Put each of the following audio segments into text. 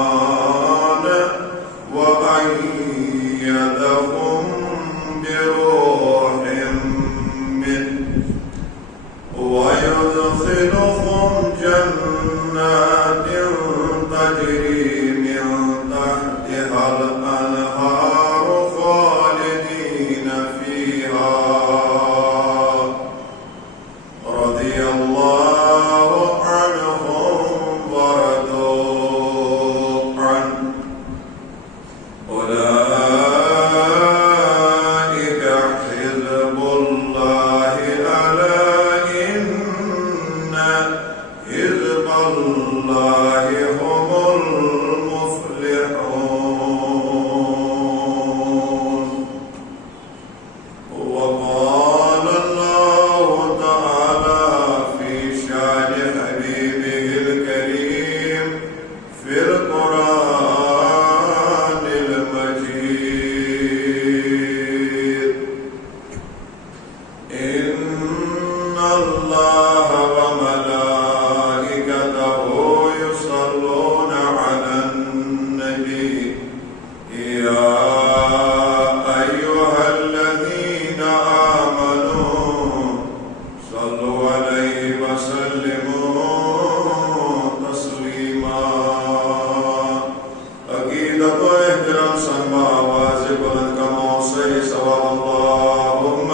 الإيمان وأيدهم بروح منه ويدخلهم جنات تجري من تحتها الأنهار خالدين فيها رضي الله عنهم ورضوا عنه أولئك حزب الله ألا إن حزب الله هم المفلحون وقال الله تعالى في شأن حبيبه الكريم في القرآن المجيد إن الله وملائكته يصلون على النبي يا أيها الذين آمنوا صلوا عليه وسلموا تسليما عقیدت و احترام سنگ آواز بلند کا موسیقی ثواب اللہم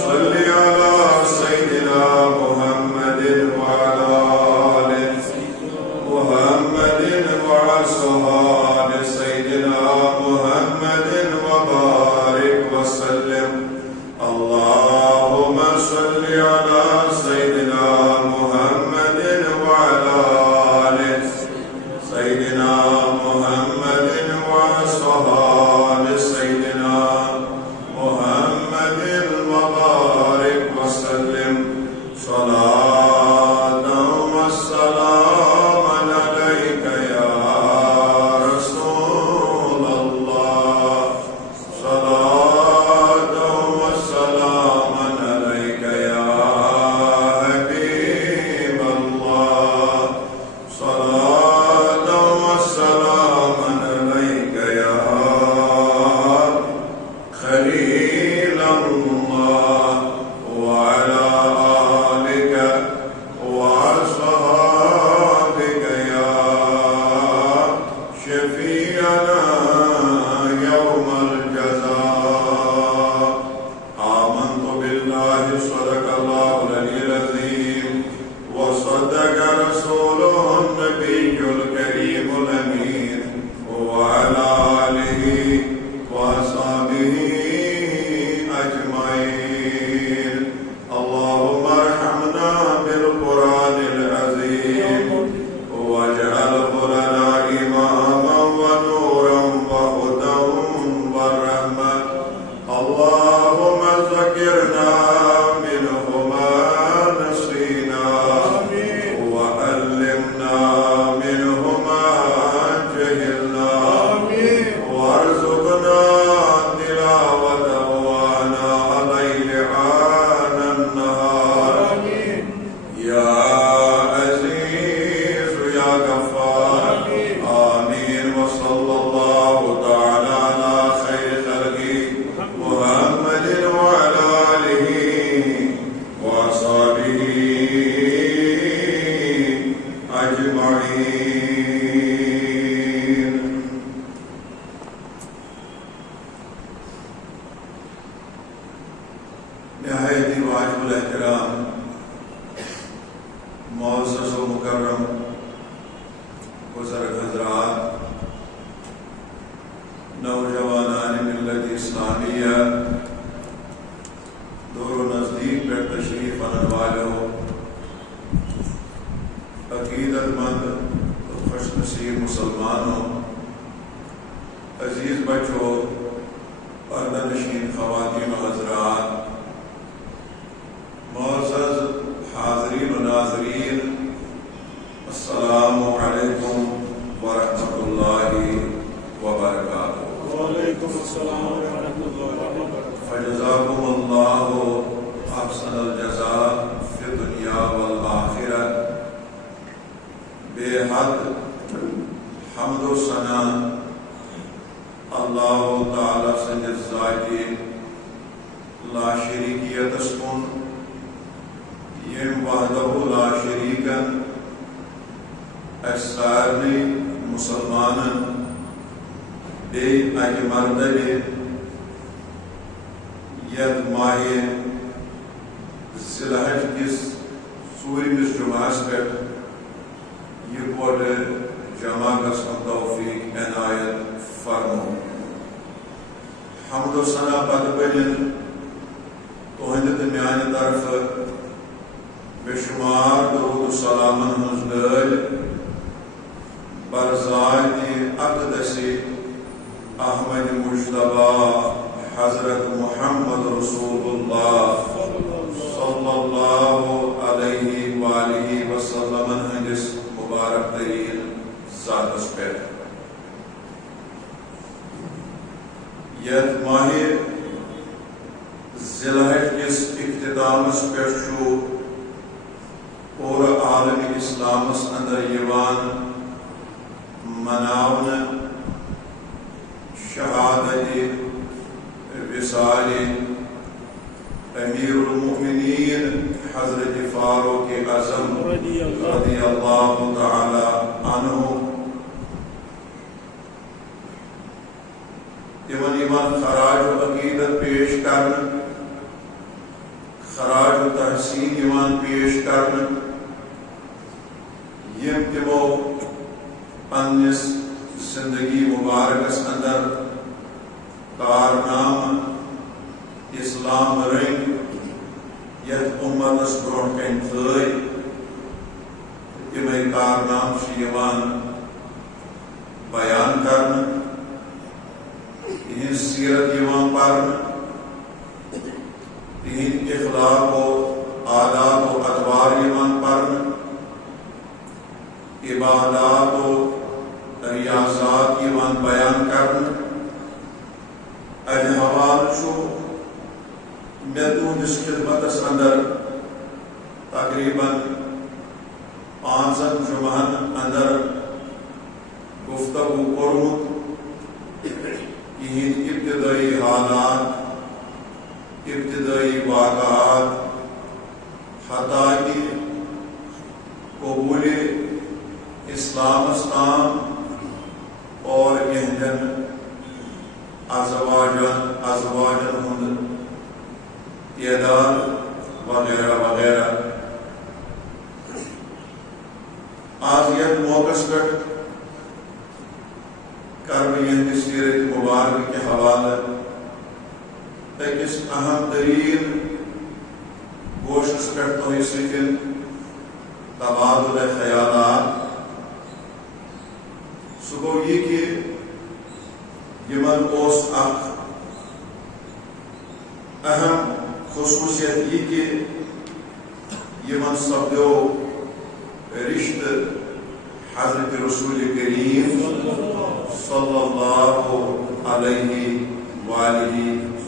صلی علی سیدنا محمد وعلی آل محمد وعصحاب سیدنا محمد وبارک وسلم اللہم صلی علی سیدنا محمد وعلی آل سیدنا محمد وصحاب سیدنا محمد وبارک وسلم صلاة والسلام علیک یا رسول اللہ صلاة والسلام علیک یا حبیب اللہ صلاة والسلام عليك يا خليل الله وعلى آلك وأصحابك يا شفيعنا يوم الجزاء آمنت بالله صدق الله العلي العظيم وصدق رسوله النبي الكريم الأمين وعلى آله وأصحابه أجمعين اللهم ارحمنا بالقرآن العظيم واجعله لنا إماما ونورا وهدى ورحمة اللهم ذكرنا منه ما نسينا وعلمنا منه ما جهلنا وارزقنا تلاوته آناء الليل آناء النهار يا عزيز يا غفار آمين وصلى الله تعالى على خير خلقه محمد وعلى آله وأصحابه أجمعين نہایت ہی واجب الاحترام معزز و مکرم بزرگ حضرات نوجوانان ملت اسلامیہ دور و نزدیک پر تشریف آنے والوں عقیدت مند خوش نصیب مسلمانوں عزیز بچوں پردہ نشین خواتین و حضرات معزز حاضرین و ناظرین السلام علیکم ورحمۃ اللہ وبرکاتہ وعلیکم السلام ورحمۃ اللہ وبرکاتہ فجزاکم اللہ احسن الجزاء فی الدنیا والآخرہ بے حد حمد و ثنا اللہ تعالی سندس ذاتی لا شریکیت کن یم وحدہ لا شریکن سارنی مسلمانن بیٚیہِ اکہِ مرتبہ یتھ ماہ ذی الحج کِس ژوٗرمِس جمعس پٮ۪ٹھ یِکوٹہٕ جمع گژھنُک توفیق عنایت فرمو. حمد و ثنا پتہٕ بٔنِن تُہنٛدِ تہٕ میانہِ طرفہٕ بے شمار درود و سلامن ہٕنٛز ڈٲلۍ برذاتِ اقدس احمد مجتبیٰ حضرت محمد رسول اللہ صلی اللہ علیہ وآلہ وسلم ہندس مبارک ترین ذاتس پہ. یتھ ماہ ذی الحج کس اختتامس پہ پورٕ عالم اسلامس اندر یوان مناون شہادت وصال امیر المؤمنین حضرت فاروق اعظم رضی اللہ تعالی عنہ. تمن خراج عقیدت پیش کرن، خراج تحسین پیش کرن یم تمو پنس زندگی مبارکس اندر کارنام اسلام رنگ یتھ امتس برونٛٹھ کن تھٲے. تمے کارنام بیان کرن، تہنٛز سیرت پرن، تہنٛدۍ اخلاق و عادات و اطوار پرن، عبادات و ریاضات بیان کرن. امہ حوالہ مے تہنٛدس خدمتس اندر تقریباً 5 جمعن اندر گفتگو کورمت. یہند ابتدائی حالات، ابتدائی واقعات، حتیٰ کہ قبول اسلامس تام اور یہندن ازواجن ہند تعداد وغیرہ وغیرہ. آج یتھ موقع پہ کر بہٕ یہندِ سیرت مبارک کے حوالہ أکِس اہم ترین گوشس پہ تۄہہِ سۭتۍ تبادلہ خیالات. سُہ گوٚو یہِ کہِ یمن اوس اکھ اہم خصوصیت یہ کہ یمن سپدیو رشتہ حضرت رسول کریم صلی اللہ علیہ وآلہ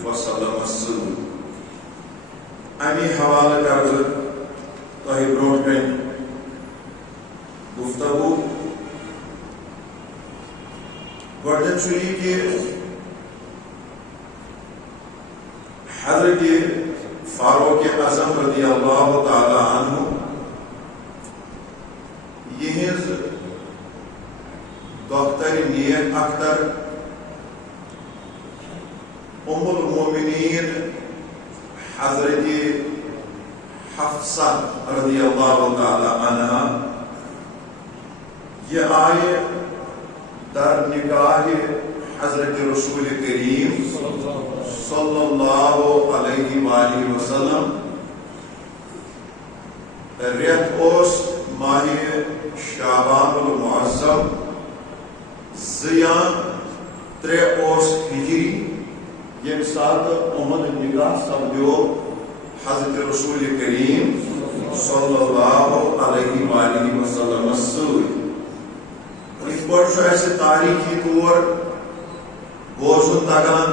وسلم سۭتۍ. امی حوالہ کر بہٕ تۄہہِ برونٛٹھ کن گفتگو. گۄڈنیُک چھُ یہِ کہ حضرت فاروق اعظم رضی اللہ تعالی عنہ یہنز دختر نیک اختر ام المؤمنین حضرت حفصہ رضی اللہ تعالی عنہ یہ آئے در نکاح حضرت رسول کریم صلی اللہ علیہ وآلہ وسلم. ریت اوس ماہ شعبان المعظم 3 اوس ہجری یم سات احمد نکاح سپدیو حضرت رسول کریم صلی اللہ علیہ وآلہ وسلم سۭتۍ. یِتھ پٲٹھۍ چھُ اَسہِ تاریخی طور بوزُن تگان،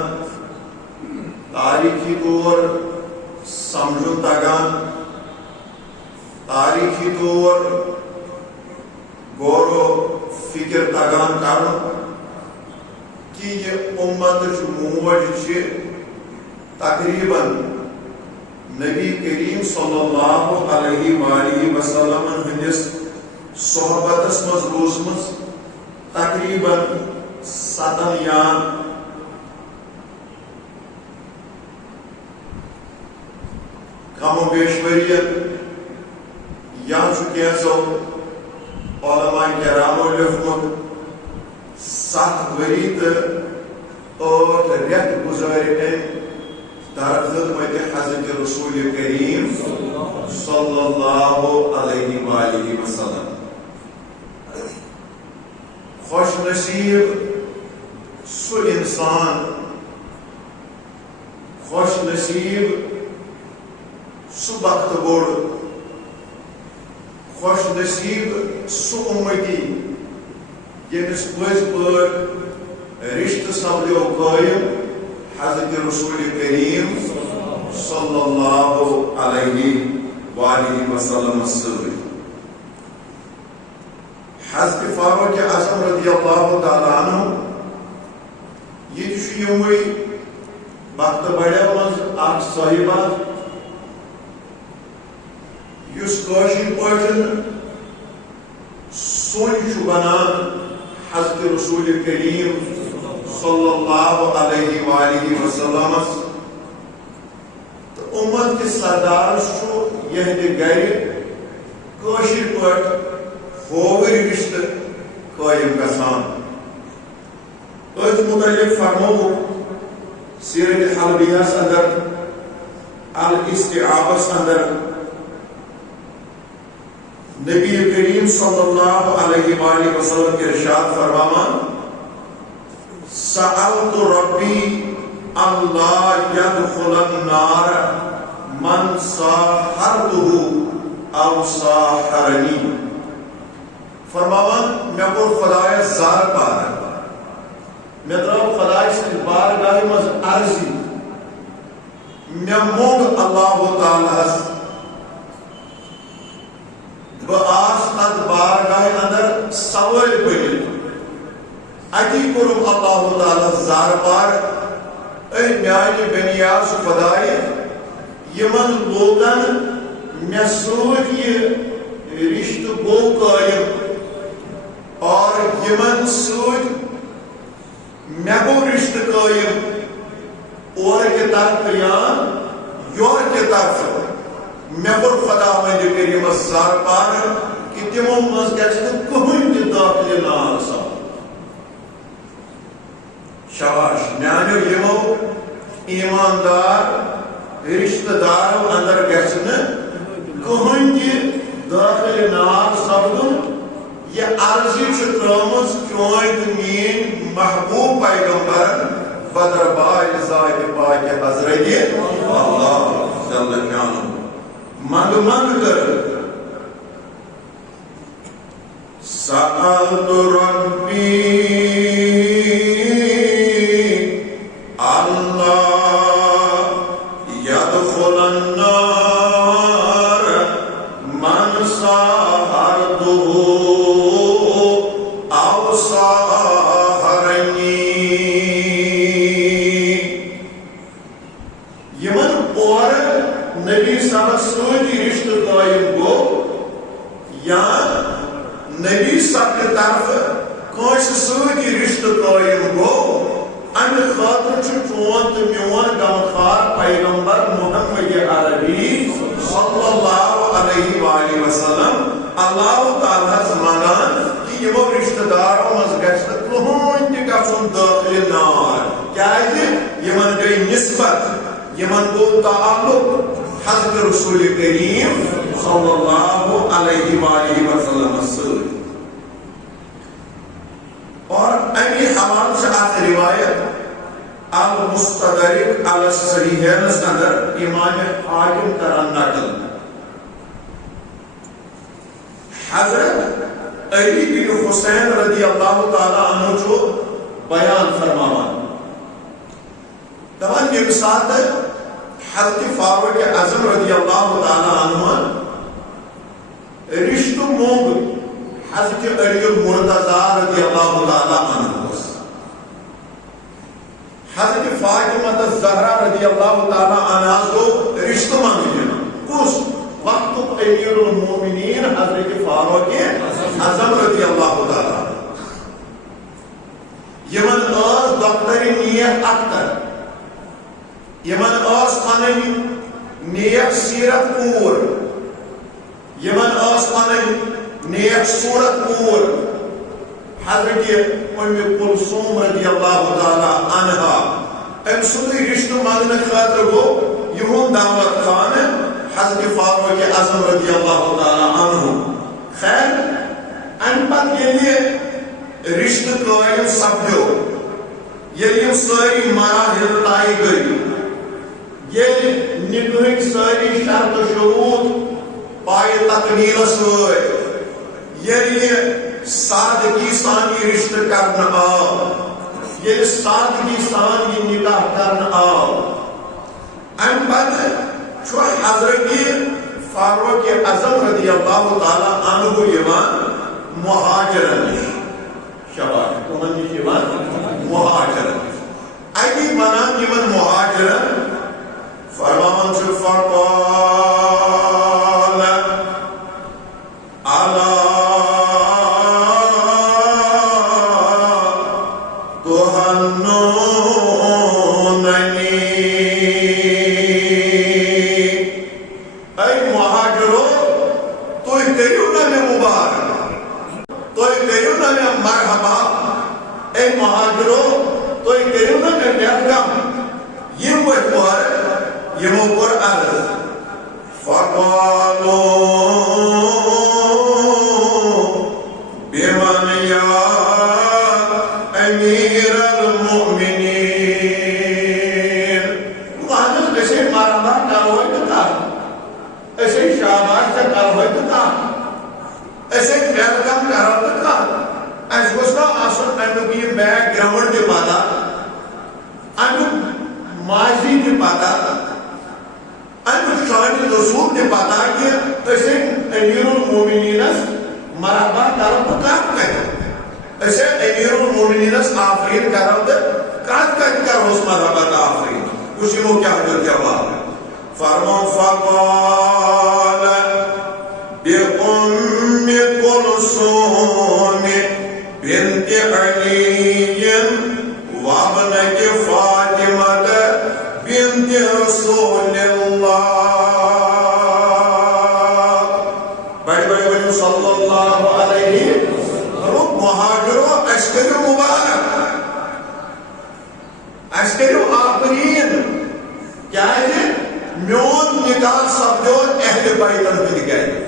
تاریخی طور سمجھن تگان، تاریخی طور غور و فکر تگان کرن کہ یہ امت موج تقریباً نبی کریم صلی اللہ علیہ وآلہ وسلم ہندس صحبتس مز روزمز تقریباً 7 یا کم و بیش وریت یا کینسو علماء کرامو لیکھمت 7 وری تو 8 ریت گزارے در خدمت حضرت رسول کریم صلی اللہ علیہ وآلہ وسلم. خوش نصیب سو انسان، خوش نصیب سو بخت بوڑ، خوش نصیب سو امتی یمس پز پہ رشتہ سپدو قائم حضرت رسول کریم صلی اللہ علیہ وآلہ وسلم ستھ. حضرت فاروق اعظم رضی اللہ تعالیٰ عنہ یہ یموی وقت بڑیو مز اخ صاحبہ یس کاشر پاٹن سون بنان حضرت رسول کریم صلی اللہ علیہ وآلہ وسلم تو امت کے سردار یہ گھر کاشر پاٹ ہووری رشتہ قائم گژھان. متعلق فرمو سیرت حلبیہس اندر الاستیعابس اندر نبی کریم صلی اللہ علیہ وآلہ وسلم کے ارشاد فرمامان سألت ربی اللہ يدخل النار من ساحرته او ساحرنی. فرماوان میں کو خدای زار پار میں درو خدای سے بارگاہ مز عرضی میں مونگ اللہ تعالی بآس ات بارگاہ اندر سوال بنت اتی کرم اللہ تعالی زار پار اے میانی بنیاز خدای یمن لوگن میں سوچ یہ رشتہ گو قائم اور یمن سوچ میں گو رشتہ قائم اور کے طرف یا یور کے طرف میں گر خدا مند کریم زار پار کہ تمو مز گژھِ کہین تہ داخل نار سا. شاباش میانو یمو ایماندار رشتہ دارو اندر گژھِ کہین تہ داخل نار سپدن. یہ عرضی ترمز چون تو مین محبوب پیغمبر بدر بائی ذات پاک حضرت اللہ جل شانہ منگ منگ کر سألت ربی اللہ يدخل النار من ساحرته او ساحرنی. یمن اور نبی صاحب سوچی رشتہ قائم گو یا نبی صاحب کی طرف کوش سوچی رشتہ قائم گو ام خاطر چون تو میون غمخوار پیغمبر محمد عربی صلی اللہ علیہ وآلہ وسلم اللہ تعالیٰ منان کہ یمو رشتہ داروں مز گژھِ کہین تہ گژھن داخل نار کیازِ یمن گئی نسبت یمن گو تعلق حضرت رسول کریم صلی اللہ علیہ وآلہ وسلم ستھ. اور امی حوالے سے آخر روایت المستدرک علی الصحیحین اندر امام حاکم کران نقل حضرت علی بن حسین رضی اللہ تعالی عنہ جو بیان فرماوان دبان یہ ساتھ حضرت فاروق اعظم رضی اللہ تعالی عنہ رشتہ مونگ حضرت علی المرتضیٰ رضی اللہ تعالیٰ عنہ حضرت فاطمہ الزہرا رضی اللہ تعالیٰ عنہ کو رشتہ مانگنا کس وقت امیر المومنین حضرت فاروق اعظم رضی اللہ تعالیٰ یمن ڈاکٹر نیت اختر یمن پنن نیک سیرت پور یمن پنن نیک صورت پور حضرت ام کلثوم رضی اللہ تعالیٰ عنہا ام سندی رشتہ مانگنے خاطر گو یہون دعوت خان حضرت فاروق اعظم رضی اللہ تعالیٰ عنہ خیر ان پت یہ رشتہ قائم سپدو یہ ساری مراحل طے گئی یہ نکہک ساری شرط و شروط پائے تکمیل ست یہ سادگی سانی رشتہ کرنا آو یہ سادگی سان یہ نکاح کرنا آو ام پت حضرت فاروق اعظم رضی اللہ تعالیٰ عنہ یوان مہاجرن شباب کون نش یوان مہاجرن اکی بنان یوان مہاجرن فرمان چھ فقال علا بیک گراؤنڈ کے پتا امیک ماضی کے پتا امیک شان رسول کے پتا کہ اسے امیر المومنین مرحبا کرو تو کات کہتے اسے امیر المومنین آفرین کرو تو کات کرو اس مرحبا کا آفرین اسی کو کیا حضرت جواب فرمان فقال بأم كلثوم بنت علي وابنة فاطمة بنت رسول الله بڑے صلی اللہ علیہ وسلم مہاجروں اشکر مبارک اشکر آفرین کیا ہے میون نکاح سپدو اہل بیتن ہند گئے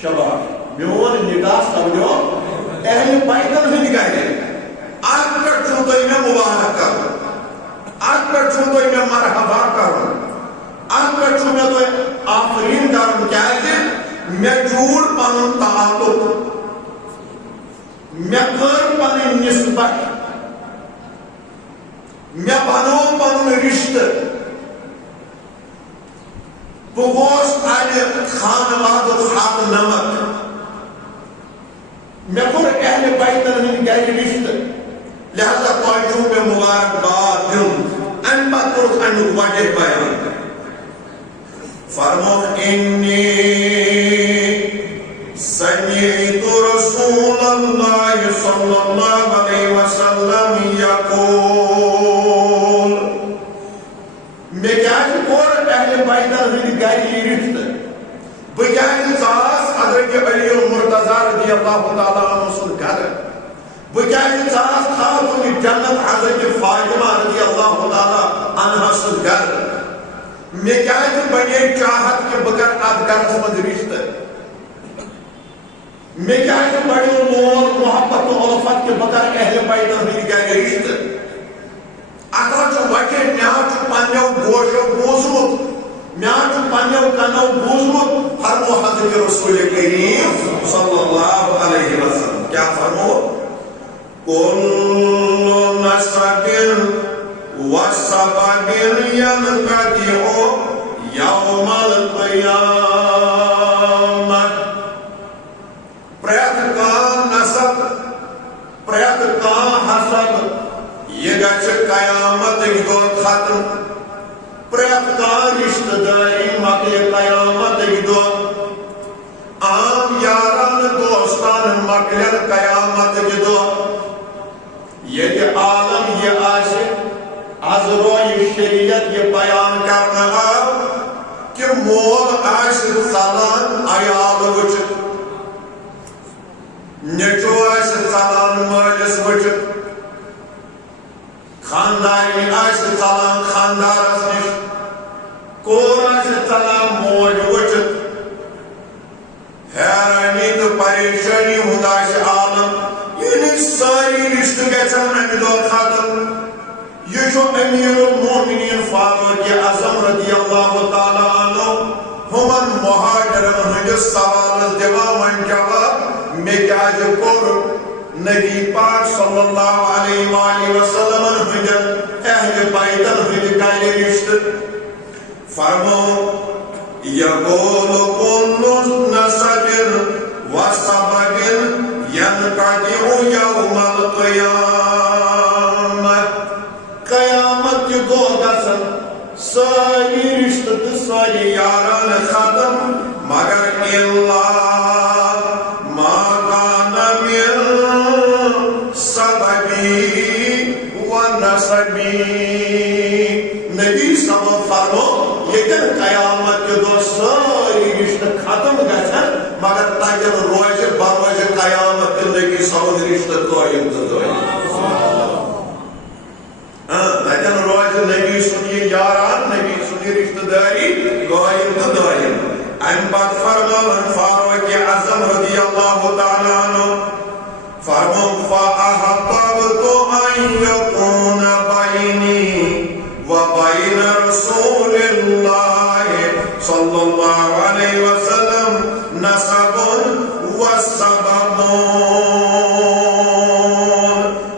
شباب میون نکاح سپدو اہل بیتن ہند گئے آج پر چھو تو میں مبارک کروں آج پر چھو تو میں مرحبا کروں آج پر چھو میں تو آفرین کروں کیا ہے میں جوڑ پنن تعلق میں کر پنن نسبت میں بنو پنن رشتہ بگوش آئے خانواد حق نمک میں کور اہل بیتن ہند گئے رشتہ لہذا پانچوں میں مبارکباد دوں ان بات کرو ان وجہ بیان فرمو انی سمعت رسول اللہ صلی اللہ علیہ وسلم یقول میں کیا کور اہل بیتن ہند گئے رشتہ بجائے ساس حضرت علی المرتضیٰ رضی اللہ تعالیٰ عنہ سن گھر بجائے ساس خاتون جنت حضرت فاطمہ رضی اللہ تعالیٰ عنہ سن گھر میں کیا بنے چاہت کے بگر ادگر سمجھ رشتہ میں کیا بڑے مول محبت و الفت کے بگر اہل بیتن ہند گئے رشتہ اتھا چھ وجہ میاں چھ پنیو گوشو بوزمت میاں چھ پنیو کنو بوزمت فرمو حضرت رسول کریم صلی اللہ علیہ وسلم کیا فرمو کل نسب و سبب ینقطع یوم القیامت پریت کان حسد یہ گچھ قیامت دو ختم پریت کان رشتہ داری مکلے قیامت دو عام یاران دوستان مکلن قیامت دو یہ عالم یہ آشے از روی شریعت یہ بیان کرنا آو کہ مول آشے ژلان عیال وچھت نیچو آشے ژلان مالس وچھت خانداری آشے ژلان خاندارس نش کور آشے ژلان موج وچھت حیرانی تو پریشانی ہند آشے عالم یعنی ساری رشتہ گژھن امہِ دۄہ ختم یہ چھُ امیر المومنین فاروق اعظم رضی اللہ تعالی عنہ ہمن مہاجرن ہندس سوالس دِوان وۄنۍ جواب مےٚ کیازِ کوٚر نبی پاک صلی اللہ علیہ وآلہ وسلم ہندین اہل بیتن ہند گرِ رشتہ فرمو یقول كل نسب وسبب ينقطع يوم القيامة قیامت کی دو گژھن ساری رشتہ تو ساری یاران ختم مگر اللہ ما كان من سببی و نسبی نبی صلی فرمو لیکن قیامت کے دو ساری رشتہ ختم گژھن مگر تاکہ روز بروز قیامت کے نبی صلی رشتہ قائم تو تاکہ روز نبی سنی یاران نبی سنی رشتہ داری قائم تو دائم ام بعد فرمان فاروق اعظم رضی اللہ تعالی عنہ فرمان فاحببت ان يكون بيني وبين رسول الله صلى الله عليه وسلم نسب وسبب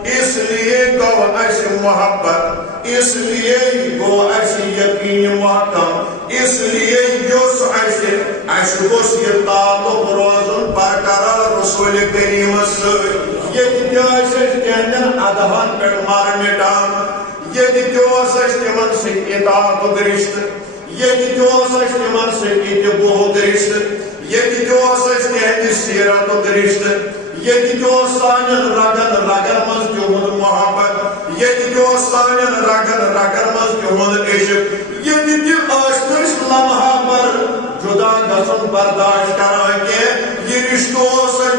اس لیے گو ایسی محبت اس لیے گو ایسی یقین محکم اس لیے یوس ایسی گوس یہ تعلق روزن برقرار رسول کریم سے یہ دیوس کہندن ادہان پر مارنے ڈان یہ دیوس تمن سے اطاعت رشتہ یہ دیوس تمن سے اتباع رشتہ یہ دیوس تہندِ سیرت رشتہ یہ دیوس سانن رگن رگن مز تہند محبت یہ دیوس سانن رگن رگن مز تہند عشق یہ دیوس لمحہ پر جدا گژھن برداشت کران کہ یہ رشتہ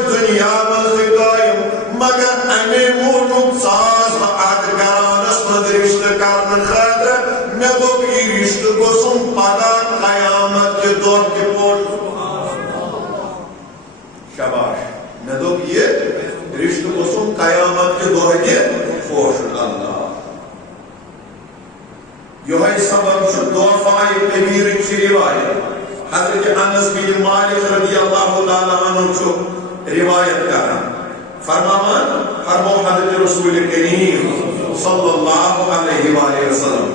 دنیا مز قائم مگر امی موجود ساز عد کرانس مز رشتہ کرن خاطر مے دوٚپ یہ رشتہ گوٚژھُم پگاہ قیامت کے دۄہ تہِ پوٚر شاباش مے دوٚپ یہ رشتہ گوٚژھُم قیامت کے دۄہ تہِ پوٚر اللہ یہوے سبب چھُ ضعفاء کبیر کی روایت حضرت انس بن مالک رضی اللہ تعالی عنہ چھُ روایت کران فرمان فرمو حضرت رسول کریم صلی اللہ علیہ وآلہ وسلم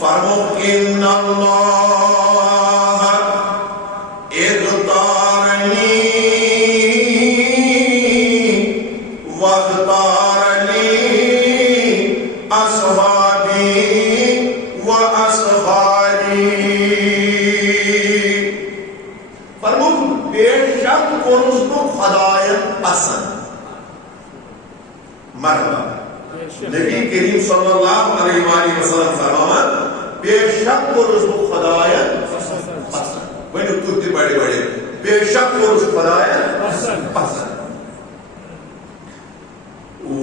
فرمو ان اللہ اختارنی واختارنی اصحابی و اصحابی فرمو بے شک کورس کو خدایت پسند مرحبا نبی کریم صلی اللہ علیہ وآلہ وسلم فرمان بے شک کورس کو خدایت پسند ونیو تُہۍ تہِ بڑے بڑے بے شک کورس خدایت پسند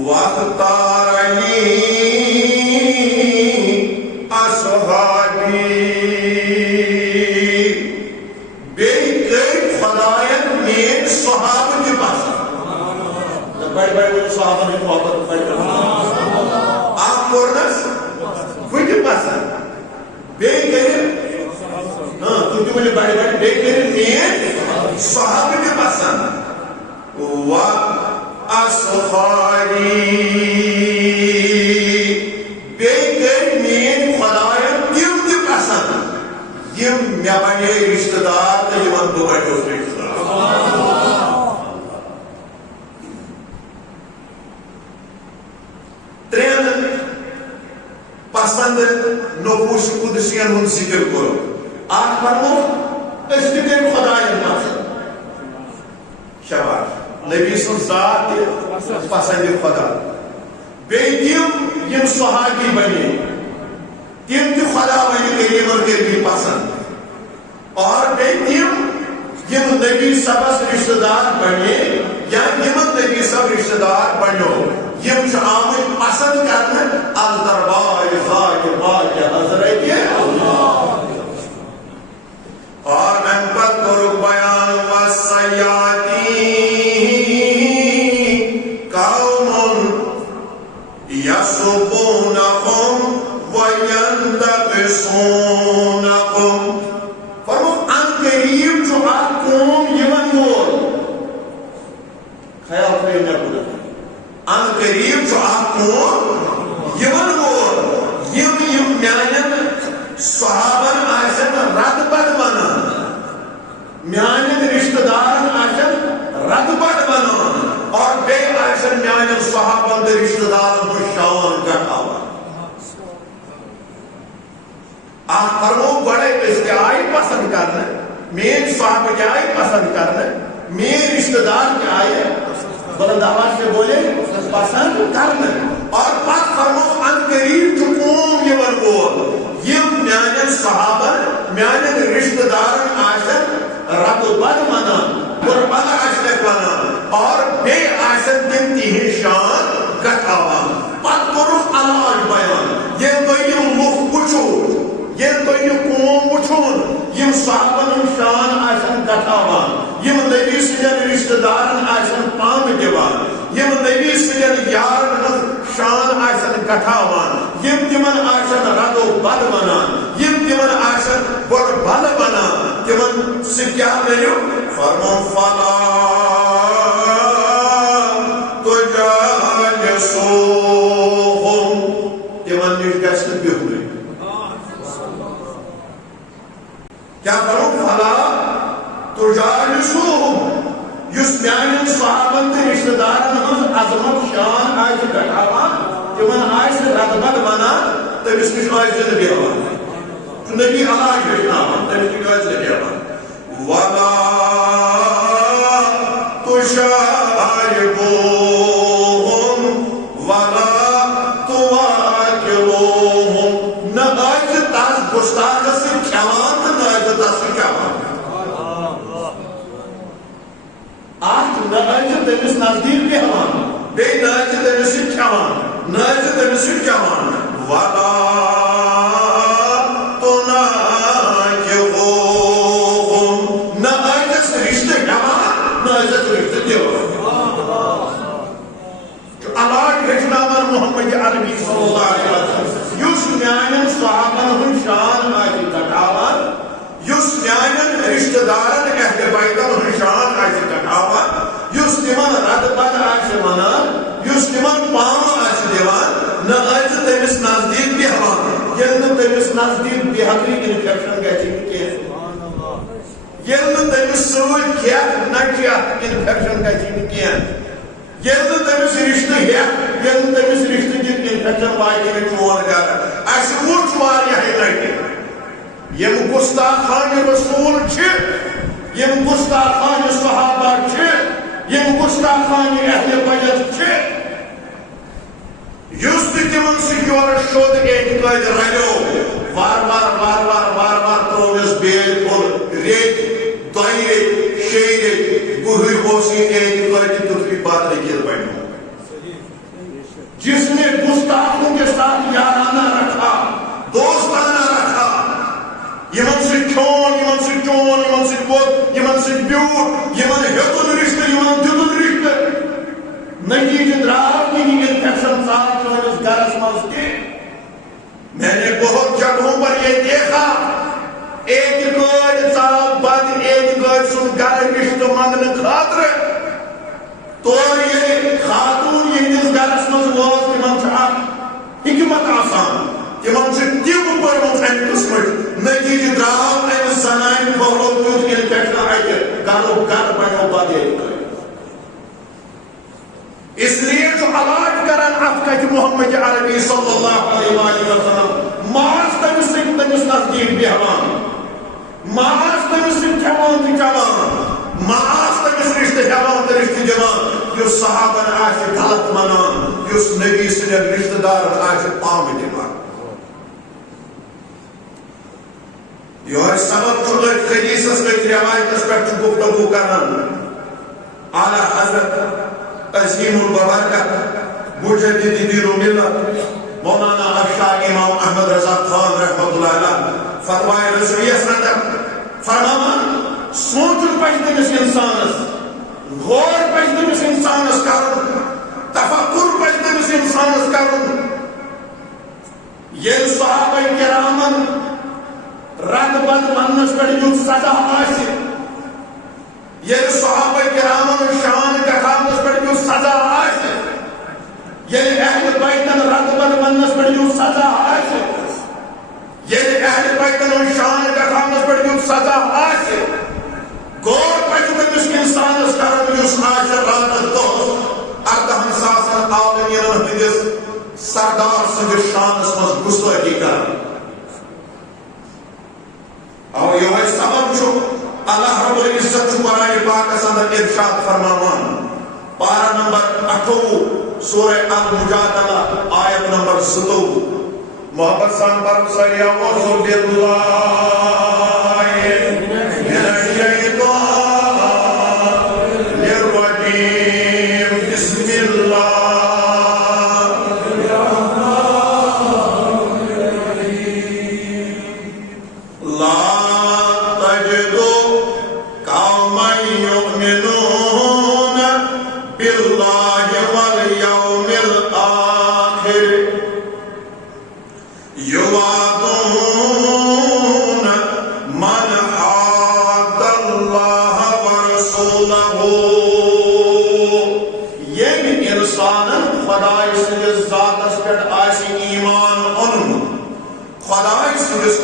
واختارنی اصحابی بیٚیہِ کٔرۍ خدایت میٲنۍ صحابہ تہِ پسند بڑے بڑے صحابہ نے محبت آپ کورنس کچھ پسند بیٚیہِ کٔرِن تُہۍ تہِ ؤنِو بڑے بڑے بیٚیہِ کٔرِن میٲنۍ صحابہ تہِ پسند و اصحابی بیٚیہِ کٔرۍ میٲنۍ خدایت تِم تہِ پسند یم مےٚ بنے رشتہ دار تہٕ یمن بہٕ بنیوس رشتہ دار پسند نفوس قدسین ہن ذکر کرو آج فرمو اس کے خدای پسند شباش نبی سن ذات پسند خدا یم صحابی بنے تم تہ خدا بنے کریمن کربی پسند اور تم یم نبی سبس رشتہ دار بنے یا یمن نبی سب رشتہ دار بنو یم آمد پسند کرنے از دربار ذات پاک حضرت اور من پت کرو بیان وسیاتی قوم یسبونکم وینتقصونکم فرمو ان قریب جو آپ قوم یمن وول خیال کریں نہ ان قریب جو آپ قوم یمن وول یم میانن صحابن آسن رد بد ونان میانن رشتہ دارن آسن رد بد ونان اور بے آسن میانن صحابن دے رشتہ دارن کو شان گھٹاوان آپ فرمو بڑے اس کے آئی پسند کرنے مین صحابہ کے آئی پسند کرنے مین رشتہ دار کے آئی بلند آواز سے بولے پسند کرنے اور پاک فرمو ان قریب جو قوم یمن وول یم میانن صحابہ میانن رشتہ دارن آسن رب بد ونان قربان آسن ونان اور بے آسن تم تیہ شان گھٹاوان پت کرو علاج بیان یہ تو یم لوگ وچھو یہ تو یہ قوم وچھون یم صحابن شان آسن گھٹاوان یم نبی سجن رشتہ دارن آسن پام دیوان یم نبی سجن یارن شان آسن گھٹاوان یم تمن آسن رد و بد ونان یم تمن آسن بڑ بل ونان تمن سے کیا کریو فرمو فلا تجالسوہم تمن نش گژھِ بہُن کیا کرو فلا تجالسوہم یس میانن صحابن تہ رشتہ دارن ہن عظمت شان آج گھٹاوان تمن آج رد بد ونان تمس نش آج نہ بیہوان نبی علاج ہیچناوان تمس نش آج نہ بیہوان ولا تشاربوہم ولا تواکلوہم نہ آج تاس گستاخ سے کھیوان تو نہ آج تاس سے کھیوان آج نہ آج تمس نزدیک بیہوان بے نہ آج تمس سے کھیوان نہ آج تمس سے کھیوان ولا محمد عربی صلی اللہ علیہ وسلم یس میانن صحابن ہن شان آج گھٹاوان یس میانن رشتہ دارن اہل بیتن ہن شان آج گھٹاوان یس تمن رد بد آج ونان یس تمن پام آج دیوان نہ آج تمس نزدیک بیہوان یل نہ تمس نزدیک بےحقی انفیکشن گژھِ کینٛہہ یل نہ تمس سۭتۍ کھٮ۪تھ نہ چٮ۪تھ انفیکشن گژھِ کینٛہہ یل نہ تمس رشتہ ہیٚتھ یل نہ تمس رشتہ دِتھ انفیکشن واتہِ چون گرٕ اسہِ وُچھ واریاہہِ لٹہِ یم گستاخان رسول چھ یم گستاخان صحابہ چھ یم گستاخان اہل بیت چھ یس تہ تمن سۭتۍ یورٕ شوٚد اعتقاد رلیو وار وار وار وار وار وار ترووس بیل پھوٚل ریٚتۍ دۄیہِ ریٚتۍ شیٚیہِ ریٚتۍ وُہٕرۍ اوس یہِ اعتقاد تیُتھُے پتہٕ لٔگِتھ بنیو جس نے گستاخوں کے ساتھ یارانہ رکھا دوستانہ رکھا یمن سے کھیون یمن سے چون یمن سے ووت یمن سے بیوٹ یمن ہیوتن رشتہ یمن دیتن رشتہ نتیجہ درآو کہ یہ انفیکشن صاحب چونس گھرس مز تہ میں نے بہت جگہوں پر یہ دیکھا اعتقاد ژاو بد اعتقاد سن گھر رشتہ منگنہ خاطر تور یہ خاتون یہندس گھرس مز ووت تمن چھ اکھ حکمت آسان تمن چھ تم پرمت امہ قسمٹ نتیجہ درآو امہ زنانہ پھہلو تیُتھ انفیکشن اتہ گھرُک گھر بنیو بد اعتقاد اس لیے جو علاج کران اتھ کتھ محمد عربی صلی اللہ علیہ وسلم ماز تمس نزدیک بیہوان ماز تمس کھیوان تو چوان ماز تمس رشتہ ہیوان تو رشتہ دِوان یُس صحابن آسہِ غلط منان یُس نبی سٕنٛدٮ۪ن رشتہ دارن آسہِ پامہٕ دِوان یہ سبب چھُ حدیثس أکۍ روایتس پٮ۪ٹھ چھُ گفتگو کران اعلیٰ حضرت عظیم البرکت مجدد دین و ملت مولانا افشار امام احمد رضا خان رحمۃ اللہ علیہ فتوائے رضویہ رٹان فرماوان سوچن پزِ تٔمِس انسانس غور پزِ تٔمِس انسانس کرُن تفکر پزِ تٔمِس انسانس کرُن ییٚلہِ صحابہ کرامن رد بد وننس پٮ۪ٹھ یُتھ سزا آسہِ ییٚلہِ صحابہ کرامن شان گژھاونس پٮ۪ٹھ یُتھ سزا آسہِ ییٚلہِ اہل بیتن رد بد وننس پٮ۪ٹھ یُتھ سزا آسہِ ییٚلہِ اہل بیتن شان گژھاونس پٮ۪ٹھ یُتھ سزا آسہِ غور پزِ تٔمِس انسانس کرُن یُس آسہِ راتس دۄہس 18,000 عالمیٖنن ہٕنٛدِس سردار سٕنٛدِس شانس منٛز گُستٲخی کران اور یہ سبب چھو اللہ رب العزت چھو قرآن پاکس اندر ارشاد فرماوان پارہ نمبر 28 سورہ المجادلہ آیت نمبر 27 محبت سان پر سریع اعوذ باللہ من الشیطان الرجیم بسم اللہ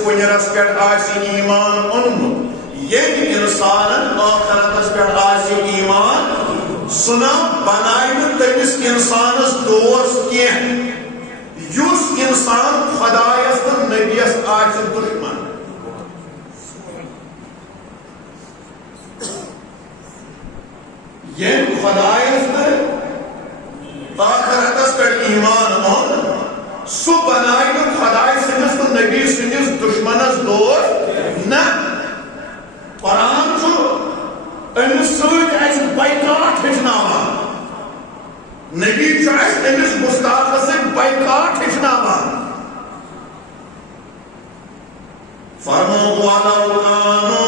کنرس پہ ایمان اونمت یم انسان آخرتس پہ ایمان سنا بنائے تمس انسانس دوست کی یس انسان خدایس تو نبیس آس دشمن یم خدایس تو آخرتس پہ ایمان اون سو بنائے خدای سندس تو نبی سندس دشمنس دوست نہ قرآن چھو امس سۭتۍ اسہِ بایکاٹ ہیٚچھناوان نبی چھُ اسہِ أمِس گُستاخس سۭتۍ بایکاٹ ہیٚچھناوان فرمو ولو کانوا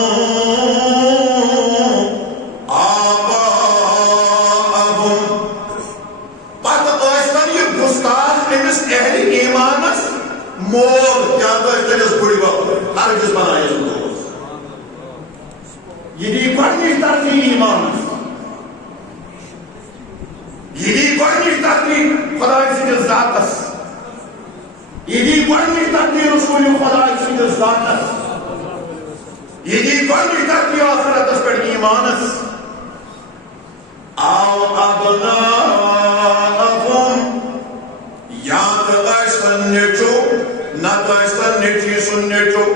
آباءهم پتہٕ ٲسۍتن یہِ گُستاخ أمِس اہل ایمانس مول یا تٔمِس بٕڑِ بب ہرگز بنایس دوست یہ دی گۄڈنِچ ترتیٖب ایمانس یہ دی گۄڈنِچ ترتیٖب خدای سٕنٛدِس ذاتس یہ دی گۄڈنِچ ترتیٖب رسوٗلِ خدای سٕنٛدِس ذاتس یہ دی گۄڈنِچ ترتیٖب آخرتس پٮ۪ٹھ ایمانس آو ابناءهم یا تہٕ ٲسۍتن نیٚچوٗ نتہٕ ٲسۍتن نیٚچوی سُنٛد نیٚچوٗ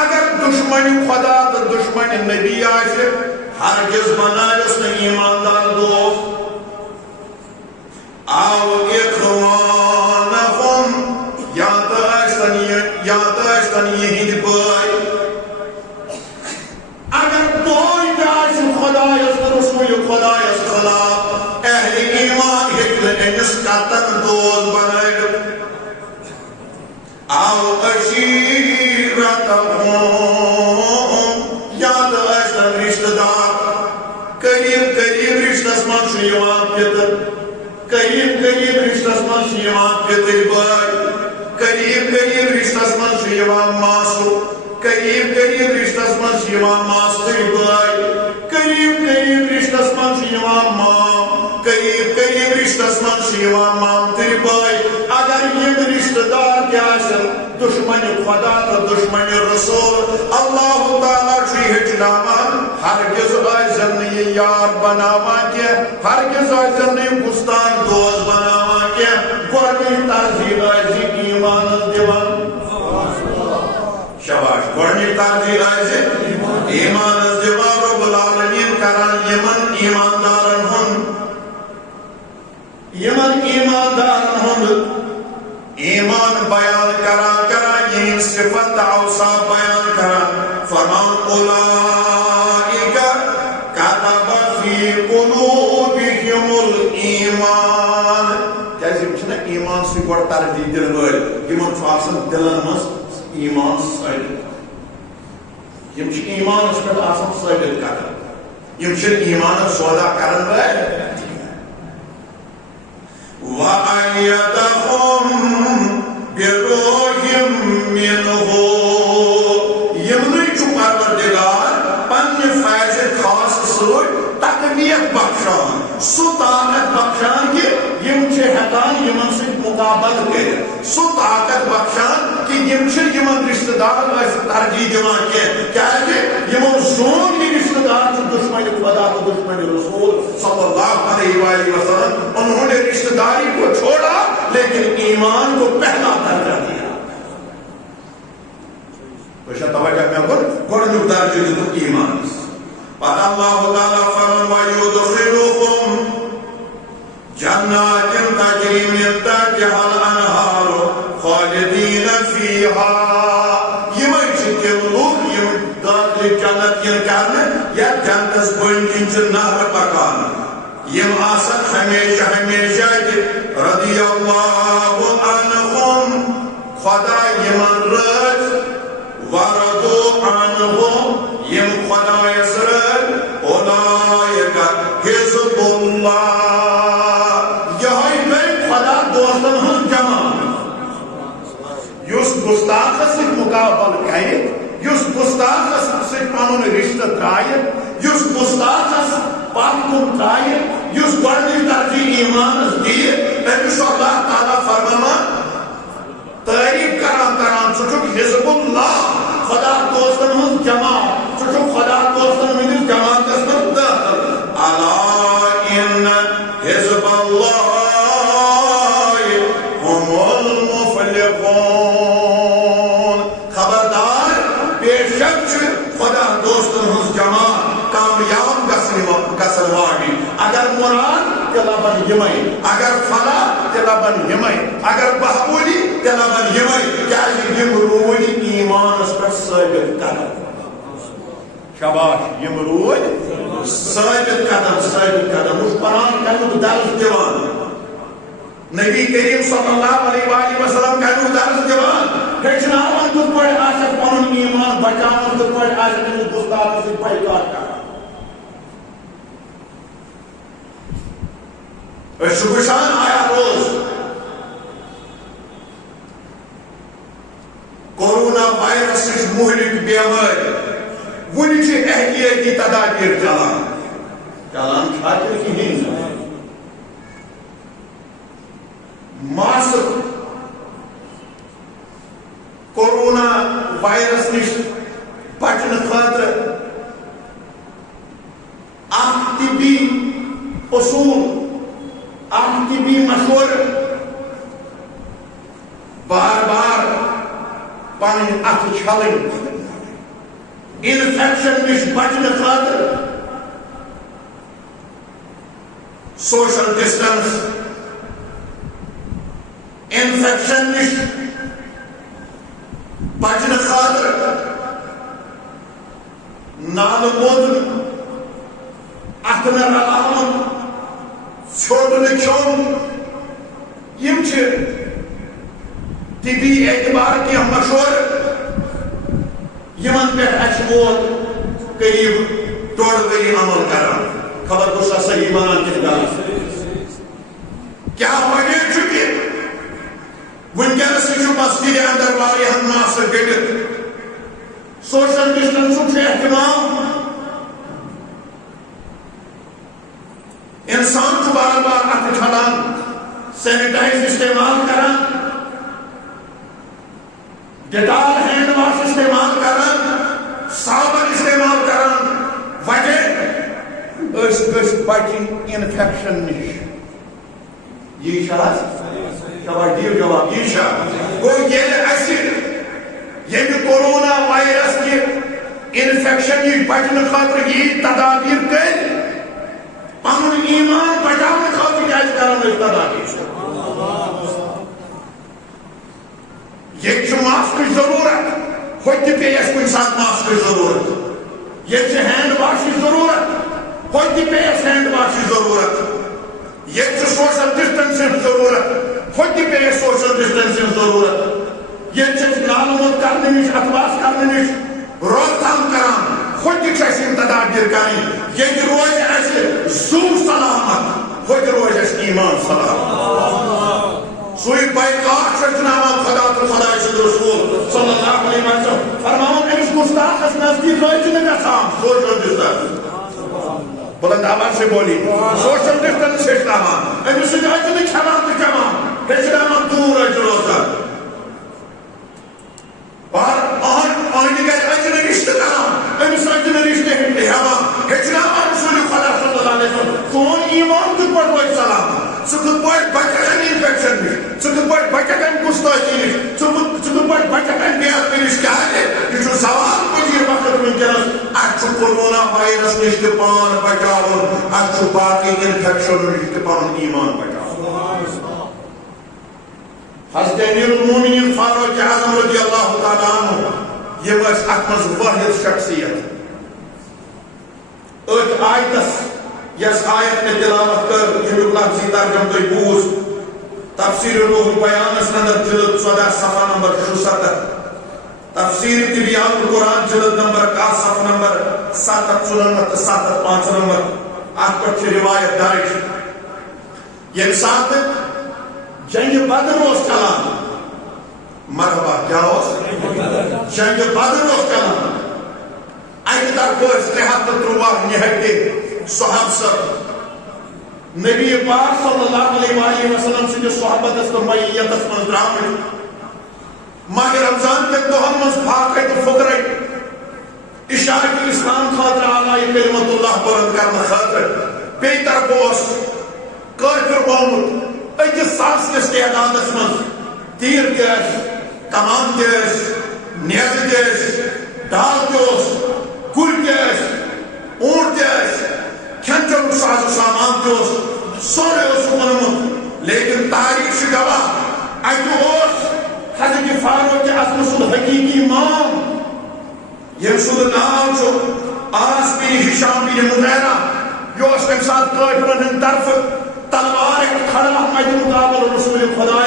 اگر دشمن خدا تو دشمن نبی آسے ہرگز بنایس نہ ایماندار دوست آو اخوانهم یا تو ٲسۍتن یہنٛدۍ بٲے اگر بٲے تہِ آسہِ خدایس تہٕ رسوٗلِ خدایس خلاف اہل ایمان ہیٚکہِ نہٕ أمِس قطعن دوست بنٲوِتھ آو عشیرتهم یا تہٕ ٲسۍتن رشتہٕ دار قریب قریب رشتس منٛز چھُ یِوان پِتٕر قریب قریب رشتس منٛز چھِ یِوان پِتٕرۍ بٲے قریب قریب رشتس منٛز چھُ یِوان ماسوٗ قریب قریب رشتس منٛز چھِ یِوان ماستٕرۍ بٲے قریب قریب رشتس منٛز چھُ یِوان مام قریب قریب رشتس منٛز چھِ یِوان مامتٕرۍ بٲے اگر یِم رشتہٕ دار تہِ آسن دشمن خدا تو دشمن رسول اللہ تعالیٰ چھُ ہیٚچھناوان ہرگز ٲسۍزٮ۪ن نہٕ یہِ یار بناوان کینٛہہ ہرگز ٲسۍزٮ۪ن نہٕ یہِ گُستاخ دوست بناوان کینٛہہ گۄڈنِچ ترجیح ٲسۍ یہِ ایمانس دِوان کی آئے ایمان دیوان رب العالمین کران یمن ایماندارن ہن ایمان بیان کران یہ صفت اوصاف بیان کران فرمان اولئک کتب فی قلوبہم الایمان کیسے چھنا ایمان سے گوڑ ترجیح دل ول یمن چھو آسان دلن مز ایمان ثابت یم چھ ایمان اس پر آسان ثابت کران یم چھ ایمان سودا کرن ول وَأَيَّدَهُمْ بِرُوحٍ مِّنْهُ یمنٕے چھُ پروردگار پننہِ فیض خاص سۭتۍ تقویت بخشان سُہ طاقت بخشان کہ یم چھِ ہیکان یمن سۭتۍ مقابل کٔرِتھ سُہ طاقت بخشان کہ یم چھِ یمن رشتہ دار ترجیح دِوان کینٛہہ کیازِ یمو زون یہ رشتہ دار چھُ دشمن خدا تو دشمن رسول صلی اللہ علیہ وآلہ وسلم انہوں نے رشتہ داری کو چھوڑا لیکن ایمان کو پہلا درجہ دیا توجہ میں گۄڈنیُک درجہ دیُتُکھ ایمانس پتہٕ اللہ تعالیٰ فرمان وَيُدْخِلُهُمْ جَنَّاتٍ تَجْرِی مِن تَحْتِہَا الْأَنْہَارُ خَالِدِینَ فِیہَا یِمے چھِ تِم لُکھ یِم داخلِ جنت یِن کرنہٕ یتھ جنتس بٔنۍ کِنۍ چھِ نہرٕ پکان یم آسن ہمیشہ ہمیشہ رضی اللہ عنہم خدا یمن رض ورضو عنہم یم خدا یسرد اولئک حزب اللہ یہی گئی خدا دوستن ہن جمع یس گستاخس سۭتۍ مقابل کرِ یس گستاخس سۭتۍ پنُن رشتہٕ ترٛایہِ یس گستاخس پتھ کُن ترٛایہِ یس گۄڈنِچ ترجیح ایمانس دِیہِ تٔمِس چھُ اللہ تعالیٰ فرماوان تعریف کران ژٕ چھُکھ حزب اللہ خدا دوستن ہٕنٛز جماعت ژٕ چھُکھ خدا دوستن ہٕنٛدِس جماعتس منٛز دٲخل الا ان حزب اللہ هم المفلحون خبردار بے شک چھِ خدا دوستن ہٕنٛز جماعت کامیاب گژھن واجی اگر مراد تیٚلہِ لبن یِمے اگر فلاح تیٚلہِ لبن یِمے اگر بہبوٗدی تیٚلہِ لبن یِمے کیازِ یِم روٗدۍ ایمانس پٮ۪ٹھ ثٲبت قدم شاباش یم روٗدۍ ثٲبت قدم وٕچھ قرآن کمیُک درس دِوان نبی کریم صلی اللہ علیہ وآلہ وسلم کمیُک درس دِوان ہیٚچھناوان کِتھ پٲٹھۍ آسٮ۪کھ پنُن ایمان بچاوان کِتھ پٲٹھۍ آسٮ۪کھ أمِس گُستاخس سۭتۍ بایکاٹ کران أسۍ چھِ وٕچھان آیا روز کورونا وائرسٕچ مہلک بیمٲرۍ وُنہِ چھِ احتیاطی تدابیر چلان چھا تیٚلہِ کِہیٖنۍ ماسک کورونا وائرس نش بچنہٕ خٲطرٕ اکھ طبی اصوٗل اکھ طبی مشورٕ بار بار پنٕنۍ اَتھٕ چھلٕنۍ انفیکشن نش بچنہٕ خٲطرٕ سوشل ڈسٹنس انفیکشن نش بچنہٕ خٲطرٕ نالہٕ موٚدُن اَتھٕ نہٕ رلاوُن ژھیوٚٹ نہٕ کھیوٚن یم چھِ طبی اعتبار کینٛہہ مشورٕ یمن پٮ۪ٹھ اَسہِ ووت قریب 2.5 ؤری عمل کران خبر بہٕ چھُسا صحیح ونان کِنہٕ غلط کیٛاہ وجہ چھُ کہِ وٕنکٮ۪نس چھُ مسجد اندر واریاہن ماسک گٔنڈِتھ سوشل ڈسٹنسُک چھُ احتمام انسان چھُ بار بار اَتھٕ چھلان سینیٹائز استعمال کران ڈیٹال ہینڈ واش استعمال کران صابن استعمال کران وجہ أسۍ گٔژھۍ بچٕنۍ انفیکشن نش یی چھا شاباش دِیِو جواب یی چھا گوٚو ییٚلہِ اَسہِ ییٚمہِ کورونا وایرس کہِ انفیکشن یہ بچنے خاطر یہ تدابیر کر پنن ایمان بچانے خاطر کیا کرنے تدابیر یہ ماسک کی ضرورت ہوتی پہ اس کن ساتھ ماسک کی ضرورت یہ ہینڈ واش کی ضرورت ہوتی پہ اس ہینڈ واش کی ضرورت یہ سوشل ڈسٹینسنگ ضرورت ہوتی پہ سوشل ڈسٹینسنگ ضرورت یہ معلومات کرنے نش اتواس کرنے نش روک تھام کران ہوتی تدابیر کریں یہ روز ایسے زو سلامت ہوتی روز ایسے ایمان سلامت سوئی بائیکاٹ چناوان خدا تو خدا رسول صلی اللہ علیہ وسلم فرماؤں امس گستاخس نزدیک روز نگسان سوشل ڈسٹینس بلند آواز سے بولی سوشل ڈسٹینس ہیچناوان امس روز نکھوان تو کمان ہیچناوان دور روز روزان اور آنی گئے اجن رشتہ کران امس اجن رشتہ ہنڈے ہوا ہیچناوان رسول خدا صلی اللہ علیہ وسلم کون ایمان کت پر روز سلام سکت پوٹ بچکن انفیکشن نش سکت پوٹ بچکن گستاخی نش سکت پوٹ بچکن بیعت نش کیا ہے یہ جو سوال پذیر وقت ونکینس اچھو کورونا وائرس نش تہ پان بچاون اچھو باقی انفیکشن نش تہ پان ایمان بچاون حضرت امیر المومنین فاروق اعظم رضی اللہ تعالیٰ عنہ یہ was اتمز واحد شخصیت ات آیتس یس آیت میں تلاوت کر یمیک لفظی ترجم تو بوز تفسیر روح بیانس اندر جلد 14 صفحہ نمبر 67 تفسیر تبیان القرآن جلد نمبر 1 صفحہ نمبر 794 نمبر آت پر روایت درج یہ ساتھ جنگ بدر روز چلان مرحبا کیا ہوس جنگ بدر روز چلان ایک در کوئی 73 نہتے صحاب سب نبی پاک صلی اللہ علیہ وآلہ وسلم سے جو صحابت اس کو مئیت اس من درامل ماہ رمضان کے دوہن مز بھاقیت فقرائی اشارہ کی اسلام خاطر آلائی کلمت اللہ بلند کرنا خاطر پیتر بوس کافر بامت ایک ساس کس کے اعداد اس من تیر کیس کمان کیس نیز کیس ڈال کیس گر کیس اونٹ کیس کھنچر ساز و سامان کیس سورے اس منمت لیکن تاریخ سے گواہ ایتو اس حضرت فاروق اعظم صد حقیقی امام یہ صد نام جو آس بن ہشام بن مغیرہ جو اس کے ساتھ کافرن ان طرف تلوار ایک کھڑا مجد مقابل رسول خدا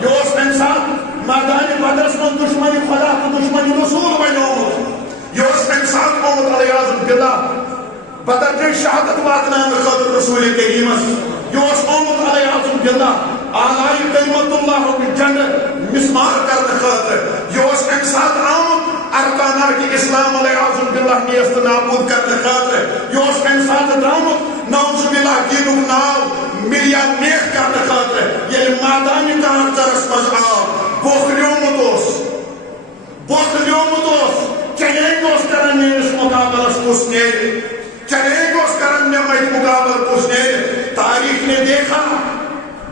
جو اس کے ساتھ میدان بدرس من دشمن خدا تو دشمن رسول بنو جو اس کے ساتھ محمد علیہ اعظم باللہ بدر کے شہادت واتنان خاطر رسول کریم جو اس محمد علیہ اعظم باللہ آلائی کلمت اللہ کی جنگ مسمار کرنے خاطر جو اس کے ساتھ آمد ارکانہ کی اسلام علیہ اعظم باللہ نیست نابود کرنے خاطر جو اس کے ساتھ آمد نعوذ باللہ کی ناو ملیا نیخ کرنے خاطر یہ مادانی کار ترس مز آو بوخلیو مدوس چلیں گوس کرن نیس مقابلس کس نیر چلیں گوس کرن نیمت مقابل کس نیر تاریخ نے دیکھا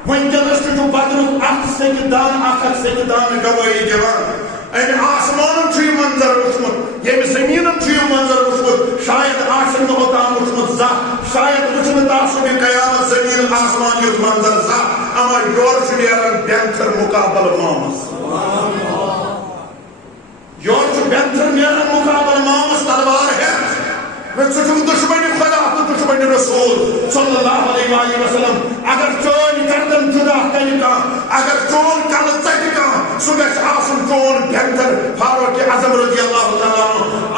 ونکلس جو بدر اخ سیدان گواہی دیوان ان آسمان چھ منظر وچمت یم زمین چھ منظر وچمت شاید آسن ہوتام وچمت زا شاید وچمت آسن قیامت زمین آسمان یت منظر زا اما یور چھ نیرن بینتر مقابل مامس یور چھ بینتر نیرن مقابل مامس تلوار ہے میں چھ دشمن خدا تو دشمن رسول صلی اللہ علیہ وآلہ وسلم اگر چون گردن جدا کرے گا اگر چون کل ژٹہِ گا سُہ گژھِ آسُن چون بہتر فاروق اعظم رضی اللہ تعالیٰ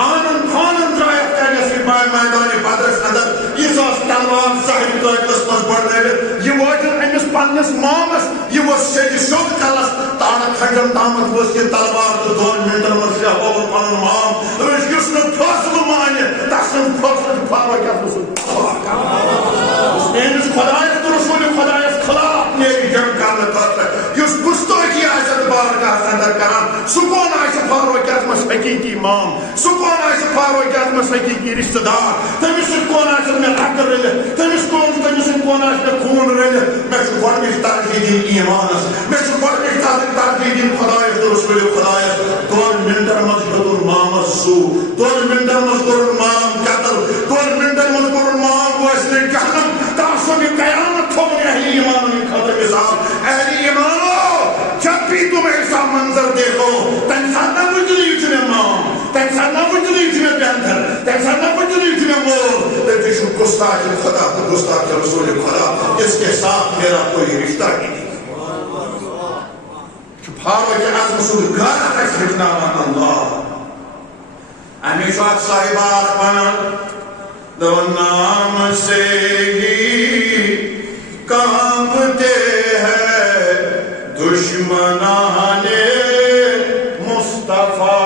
آنن فانن درایتھ کرنس میدان بدرس اندر یہ تلوار صاحب قٲبلس منٛز بڑھنٲوِتھ یہ وٲتِن أمِس پننِس مامس یہ ؤژھ سیٚدِ سیوٚد کلس تارٕ کھنجن تامتھ ؤژھ یہِ تلوار تہٕ 2 منٹن منٛز شہوُن پنُن مام یُس نہٕ فٲصلہٕ مانہِ تس سُنٛد فٲصلہٕ فاروق اعظم سُنٛد میٲنِس خۄدایس تہٕ رسول خۄدایس خلاف نیرِ جنگ کرنہٕ خٲطرٕ یُس گُستٲخی آسہِ اتھ بارگاہس اندر کران سُہ کون آسہِ فاروق اعظمس حقیقی امام سُہ کون آسہِ فاروق اعظمس حقیقی رشتہٕ دار تٔمِس سۭتۍ کون آسہِ مےٚ رگہٕ رٔلِتھ تٔمِس سۭتۍ کون آسہِ مےٚ خوٗن رٔلِتھ مےٚ چھُ گۄڈنِچ ترجیح دِنۍ ایمانس مےٚ چھُ گۄڈنِچ ترجیح دِنۍ خۄدایس تہٕ رسول خۄدایس 2 منٹن منٛز ہیوٚتُن مامس زُو 2 تمہیں نہ کچھ نہیں میں مول تم گستاخ خدا تو گستاخ رسول خدا اس کے ساتھ میرا کوئی رشتہ ہی نہیں فاروق اعظم سود گھر ہٹناوان اللہ ہمیشہ صاحبات ونان دو نام سے ہی کانپتے ہیں دشمنان مصطفیٰ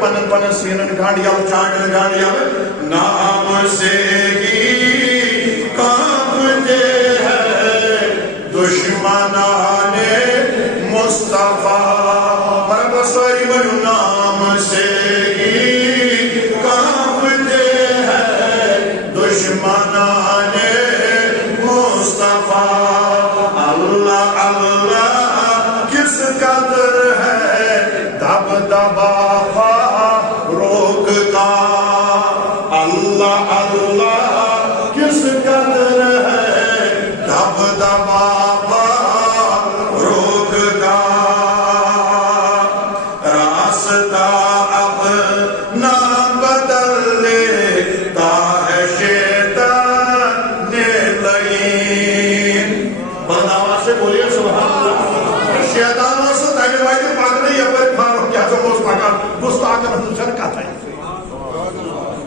پنن پنن سینن گانڈیال چانڈن گانڈیال نام سے ہی کانپتے ہیں دشمنان مصطفیٰ مرحبا ساری بنو نام سے ہی کانپتے ہیں دشمنان مصطفیٰ اللہ اللہ کس قدر ہے دب دبا روک کا اللہ اللہ کس قدر ہے دب دبا روک کا راستہ اب نہ بدل لیتا ہے شیطان لعین بلند آواز سے بولیے سبحان اللہ شیطان سے تاکہ وائی پاک نہیں اپنے فاروق کیا جو اس پاکا گستاخ ہمسن کا تھا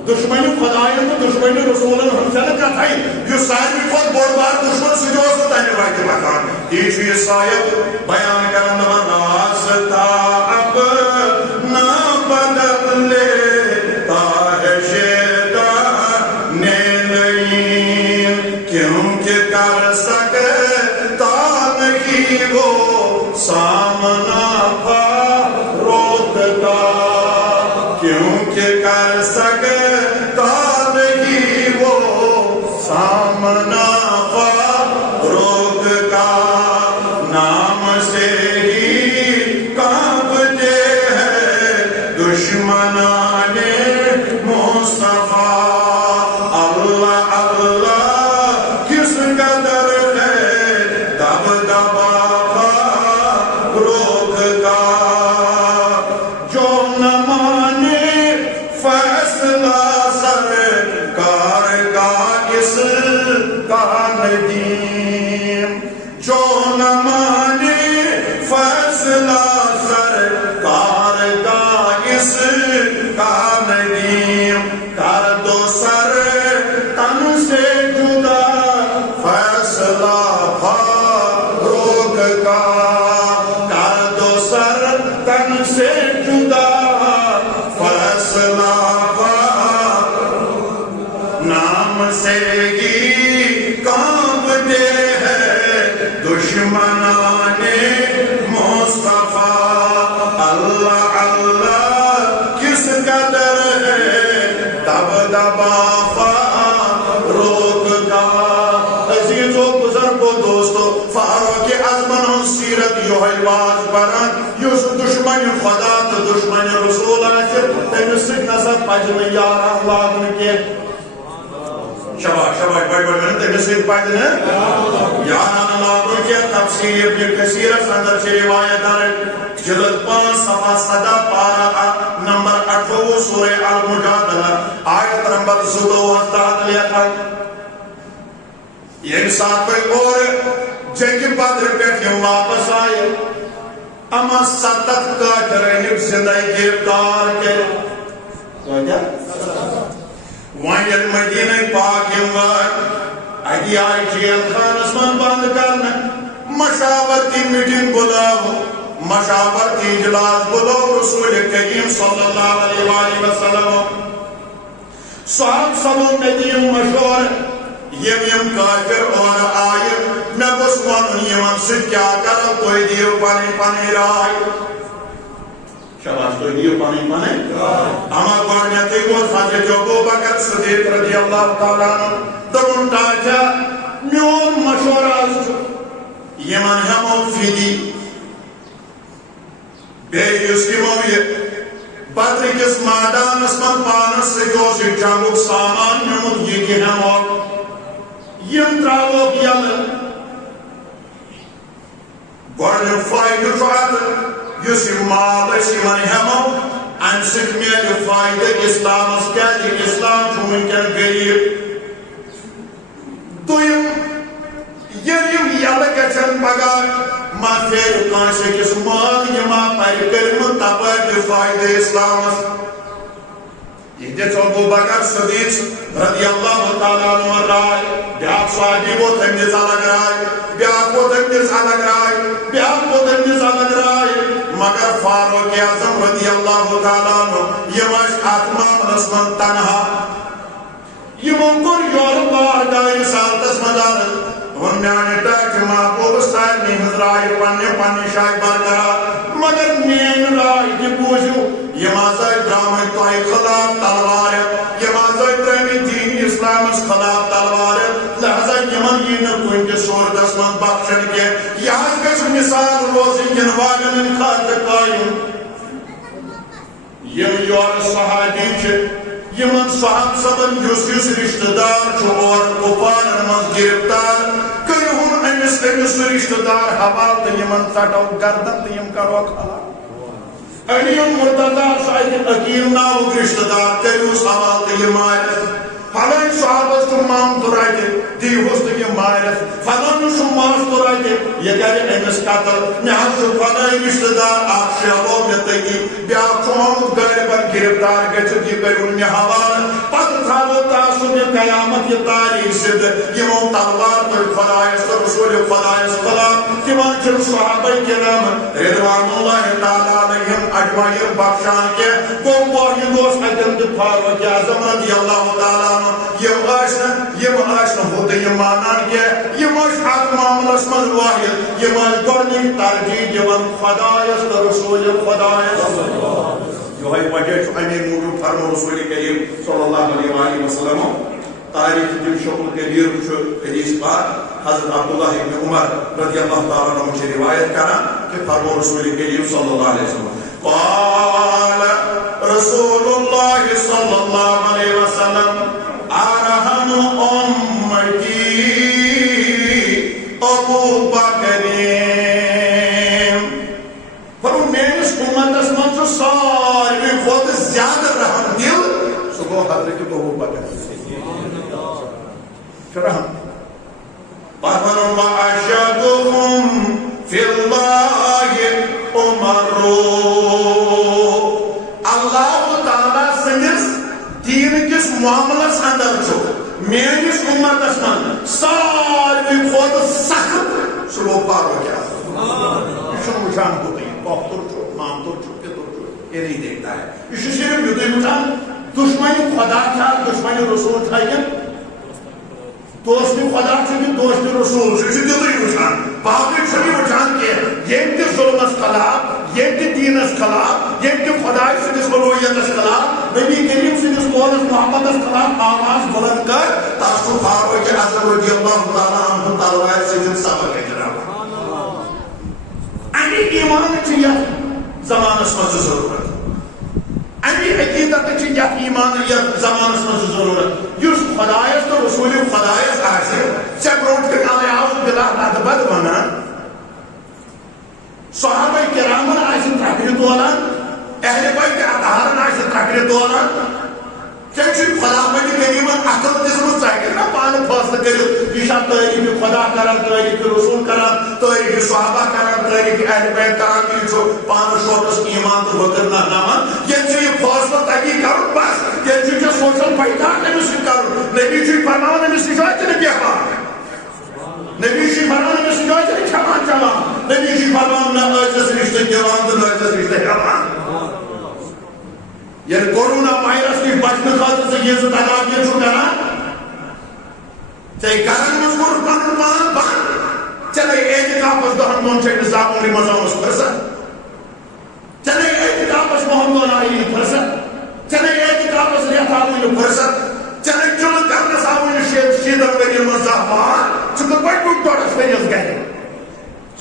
دشمنی خدایان تو دشمنی رسولن ہمسن کا تھا یہ سائن خود بڑھ بار دشمن سے جو اس تاکہ وائی پاکا تیچوی سایت بیان کرنا راستہ اب نہ بدل لیتا ہے شیطان لعین کیونکہ کر سکتا نہیں وہ سامنا فاروق کا کیونکہ کر سکتا نہیں وہ سامنا فاروق کا نام سے ہی کانپتے ہیں دشمنان مصطفیٰ اللہ اللہ کس قدر ہے دب دبا روک کا جو نہ مانے فیصلہ سرکار کا اس کا ندیم جو نہ مانے فیصلہ سرکار کا اس کا ندیم کر دو سر تن سے جدا فیصلہ فاروق کا کر دو سر تن سے جدا فیصلہ نام سے ہی کانپتے ہیں دشمنان مصطفیٰ اللہ اللہ کس قدر ہے دب دبا فاروق کا عزیزو بزرگو دوستو فاروق اعظم سیرت یہ باز بران یس دشمن خدا تو دشمن رسول آسر تمس نظر پجن یار لاگن کے شباش شباش بڑھ بڑھ بڑھ تمس پجن یار لاگن کے تفسیر ابن کثیر اندر سے روایت ہے جلد 5 صفحہ 7 پارہ نمبر 28 سورہ المجادلہ آیت نمبر 2 لکھا یہ ساتھ پہ اور جنگ بدر پہ واپس آئے اما 7 کافرین زندگی گرفتار کے وائن مدینہ پاک اگی آئی جیل خان اسمان بند کرنا مشاورتی میٹنگ بلاو مشاورتی اجلاس بلاو رسول کریم صلی اللہ علیہ وآلہ وسلم صاحب سبو ندیم مشور یم کافر اور آئے میں بس ون یمن سے کیا کرو کوئی دیو پانی پانی رائے شباش کوئی دیو پانی پانی اما گوڑنیتی وہ حضرت ابو بکر صدیق رضی اللہ تعالیٰ دون تاجا میون مشور آز یمن ہمو فیدی بے یسکمو یہ بدر کس مادان اسمن پانس سے جو سی جنگوک سامان نمود یہ کی ہمو یم تراوک یل گوڑن فائد شوات یُس یہِ مال أسۍ یِمن ہٮ۪مو اَمہِ سۭتۍ میلہِ فٲیدٕ اِسلامس کیٛازِ اِسلام چھُ وٕنکٮ۪ن غریٖب دوٚیِم ییٚلہِ یِم یَلہٕ گژھن پگاہ ما پھیرِ کٲنٛسہِ أکِس مٲل یہِ ما پرِ کٔرمٕژ تپٲرۍ تہِ فٲیدٕ اِسلامس ییٚتہِ ابوٗ بکر صدیٖق رضی اللہ تعالیٰ عنہ راے بیٛاکھ صحابی گوٚو تٔمۍ دِژ الگ راے بیٛاکھ گوٚو تٔمۍ دِژ الگ راے بیٛاکھ گوٚو تٔمۍ دِژ الگ راے مگر فاروق اعظم رضی اللہ تعالیٰ عنہ یِم ٲسۍ اتھ معاملس منٛز تنہا یِمو کوٚر یورٕ بار دارِ سالتس منٛز عرض ووٚن میانہِ ٹاٹھہِ محبوٗبس سارنٕے ہٕنٛز راے پننہِ پننہِ جایہِ برقرار مگر میٲنۍ راے تہِ بوٗزِو یِم حظ ٲسۍ درٛامٕتۍ تۄہہِ خٕلاف تلوارِ یِم حظ ٲسۍ درٛٲمٕتۍ دیٖنہِ اِسلامس خٕلاف تلوارِ لہذا یِمن یی نہٕ کُنہِ تہِ صوٗرتس منٛز بخشن کینٛہہ یہِ حظ گژھِ مثال روزٕنۍ یِنہٕ والٮ۪ن ہٕنٛدِ خٲطرٕ قٲیِم یِم یورٕ صحابی چھِ یِمن صحاب صٲبن یُس یُس رشتہٕ دار چھُ اورٕ کُپوارن منٛز گرفتار کٔرِہُن أمِس سُہ رشتہٕ دار حوالہٕ تہٕ یِمن ژٹو گردن تہٕ یِم کروکھ ہلاک أنِہُن مرتضیٰ چھُ اَتہِ عقیٖل ناوُک رشتہٕ دار کٔرۍہوٗس حوالہٕ تہٕ یہِ مٲرِتھ فلٲنۍ صحابس چھُ مامتُر اَتہِ دیٖہوٗس تہٕ یہِ مٲرِتھ فلٲنِس چھُ ماستُر اَتہِ یہِ کرِ أمِس قتل مےٚ حظ چھُ فلٲنۍ رشتہٕ دار اکھ شیلو مےٚ تٔتی بیٛاکھ چھُ آمُت غٲلبن گرفتار گٔژھِتھ یہِ کٔرۍہُن مےٚ حوالہٕ پتہٕ تھاوو تعصُب یہِ قیامت یہِ تاریٖخ سِدٕ یِمو تلوار تُلۍ خۄدایس تہٕ رسوٗلِ خۄدایس خٕلاف تِمن چھُنہٕ صحابے کرام رضوان اللہ تعالیٰ علیہم اجمعین بخشان کینٛہہ گوٚو واحد اوس اتٮ۪ن تہِ فاروق اعظم رضی اللہ تعالیٰ عنہ یِم ٲسۍ نہٕ ہُہ تہٕ یِم مانان کینٛہہ یِم ٲسۍ اتھ معاملس منٛز واحد یِم ٲسۍ گۄڈنِچ ترجیح دِوان خۄدایس تہٕ رسوٗلِ خۄدایس یِہوے وجہ چھُ امی موٗجوٗب فرمو رسوٗلِ کریم صلی اللہ علیہ وسلم تاریخ دمشق الکبیر چھُ حدیث پاک حضرت عبداللہ ابن عمر رضی اللہ تعالیٰ عنہ چھِ روایت کران کہ فرمو رسوٗلِ کریم صلی اللہ علیہ وسلم قال رسول اللہ صلی اللہ علیہ وسلم ارحم امتی ابو بکر فرمو میٲنِس اُمتس منٛز چھُ ساروی کھۄتہٕ زیادٕ رحم دِل سُہ گوٚو حضرت ابو بکر وَأَشَدُهُمْ فِي اللَّهِ عُمَرُ اللہ تعالیٰ سٕنٛدِس دیٖن کِس معاملس اندر چھُ میٲنِس اُمتس منٛز ساروی کھۄتہٕ سخت سُہ گوٚو فاروق اعظم یہِ چھُنہٕ وٕچھان کوٗتاہ یہِ پۄختُر چھُ مامتُر چھُ پِتُر چھُ یہ نہیں دیکھتا ہے یہ صرف یُتُے وٕچھان دُشمنی خۄدا چھا دُشمنی رسوٗل چھا کِنہٕ دوستی خدا چھُنہٕ دوستی رسوٗل چھُ یہِ چھُ تِتُے وٕچھان باقٕے چھُنہٕ یہِ وٕچھان کینٛہہ ییٚمہِ تہِ ظُلمس خلاف ییٚمہِ تہِ دیٖنس خلاف ییٚمہِ تہِ خۄداے سٕنٛدِس اُلوٗہیتس خلاف نبی کریم سٕنٛدِس قولس محمدس خلاف آواز بُلند کر تس چھُ فاروق اعظم رضی اللہ تعالیٰ عنہ تلوارِ سۭتۍ سبق ہیٚچھناوان اَمہِ ایٖمانہٕ چھِ یتھ زمانس منٛز ضروٗرت اَمہِ عقیٖدت چھِ یتھ ایٖمانہٕ یتھ زمانس منٛز ضروٗرت یُس خۄدایس تہٕ رسوٗلِ خۄدایس آسہِ ژےٚ برونٛٹھ کَنہِ عیاذ بِاللہ ردبد ونان صحابہ کرامن آسہِ ترکرِ تولان اہلِ بیتِ اطہارن آسہِ ترکرِ تولان ژےٚ چھُے خۄدا بٔنہِ کریٖمن عقل دِژمٕژ ژٕ ہیٚککھ نا پانہٕ فٲصلہٕ کٔرِتھ یہِ چھا تعریٖفہِ خۄدا کران تعریٖفہِ رسوٗل کران تعریٖفہِ صحابہ کران تعریٖفہِ اہلِ بیت کران تہٕ یہِ چھُ پانہٕ شوقس ایٖمان تہٕ وٕکر نہناوان ییٚلہِ ژےٚ یہِ فٲصلہٕ تگی کرُن بس ییٚلہِ چھُے ژےٚ سوشل بایکاٹ أمِس سۭتۍ کرُن نبی چھُے فرماوان أمِس نِش واتہِ نہٕ بیٚہوان نبی چھُے فرماوان أمِس نِش واتہِ نہٕ کھٮ۪وان چٮ۪وان نبی چھُے فرماوان نہ ٲسِس رشتہٕ دِوان تہٕ نہ ٲسِس رشتہٕ ہٮ۪وان ییٚلہِ کورونا وایرس نِش بچنہٕ خٲطرٕ ژٕ ییٖژٕ تدابیر چھُکھ کران ژےٚ گرن منٛز کوٚرُکھ پنُن پان بنٛد ژےٚ گٔے اعتکافس دہن دۄہن چھِ أمِس زامنہِ منٛز آمٕژ فٕرصت ژےٚ گٔے اعتکافس مہن دۄہن آیی نہٕ فٕرصت ژےٚ گٔے اعتکافس رٮ۪تھ آوٕے نہٕ فٕرصت ژےٚ گٔے چُلہٕ کرنس آوٕے نہٕ شیٖتن ؤرین منٛز زانٛہہ مار ژٕ کِتھ پٲٹھۍ بیوٗٹھ ڈۄڈس ؤرِیس گرِ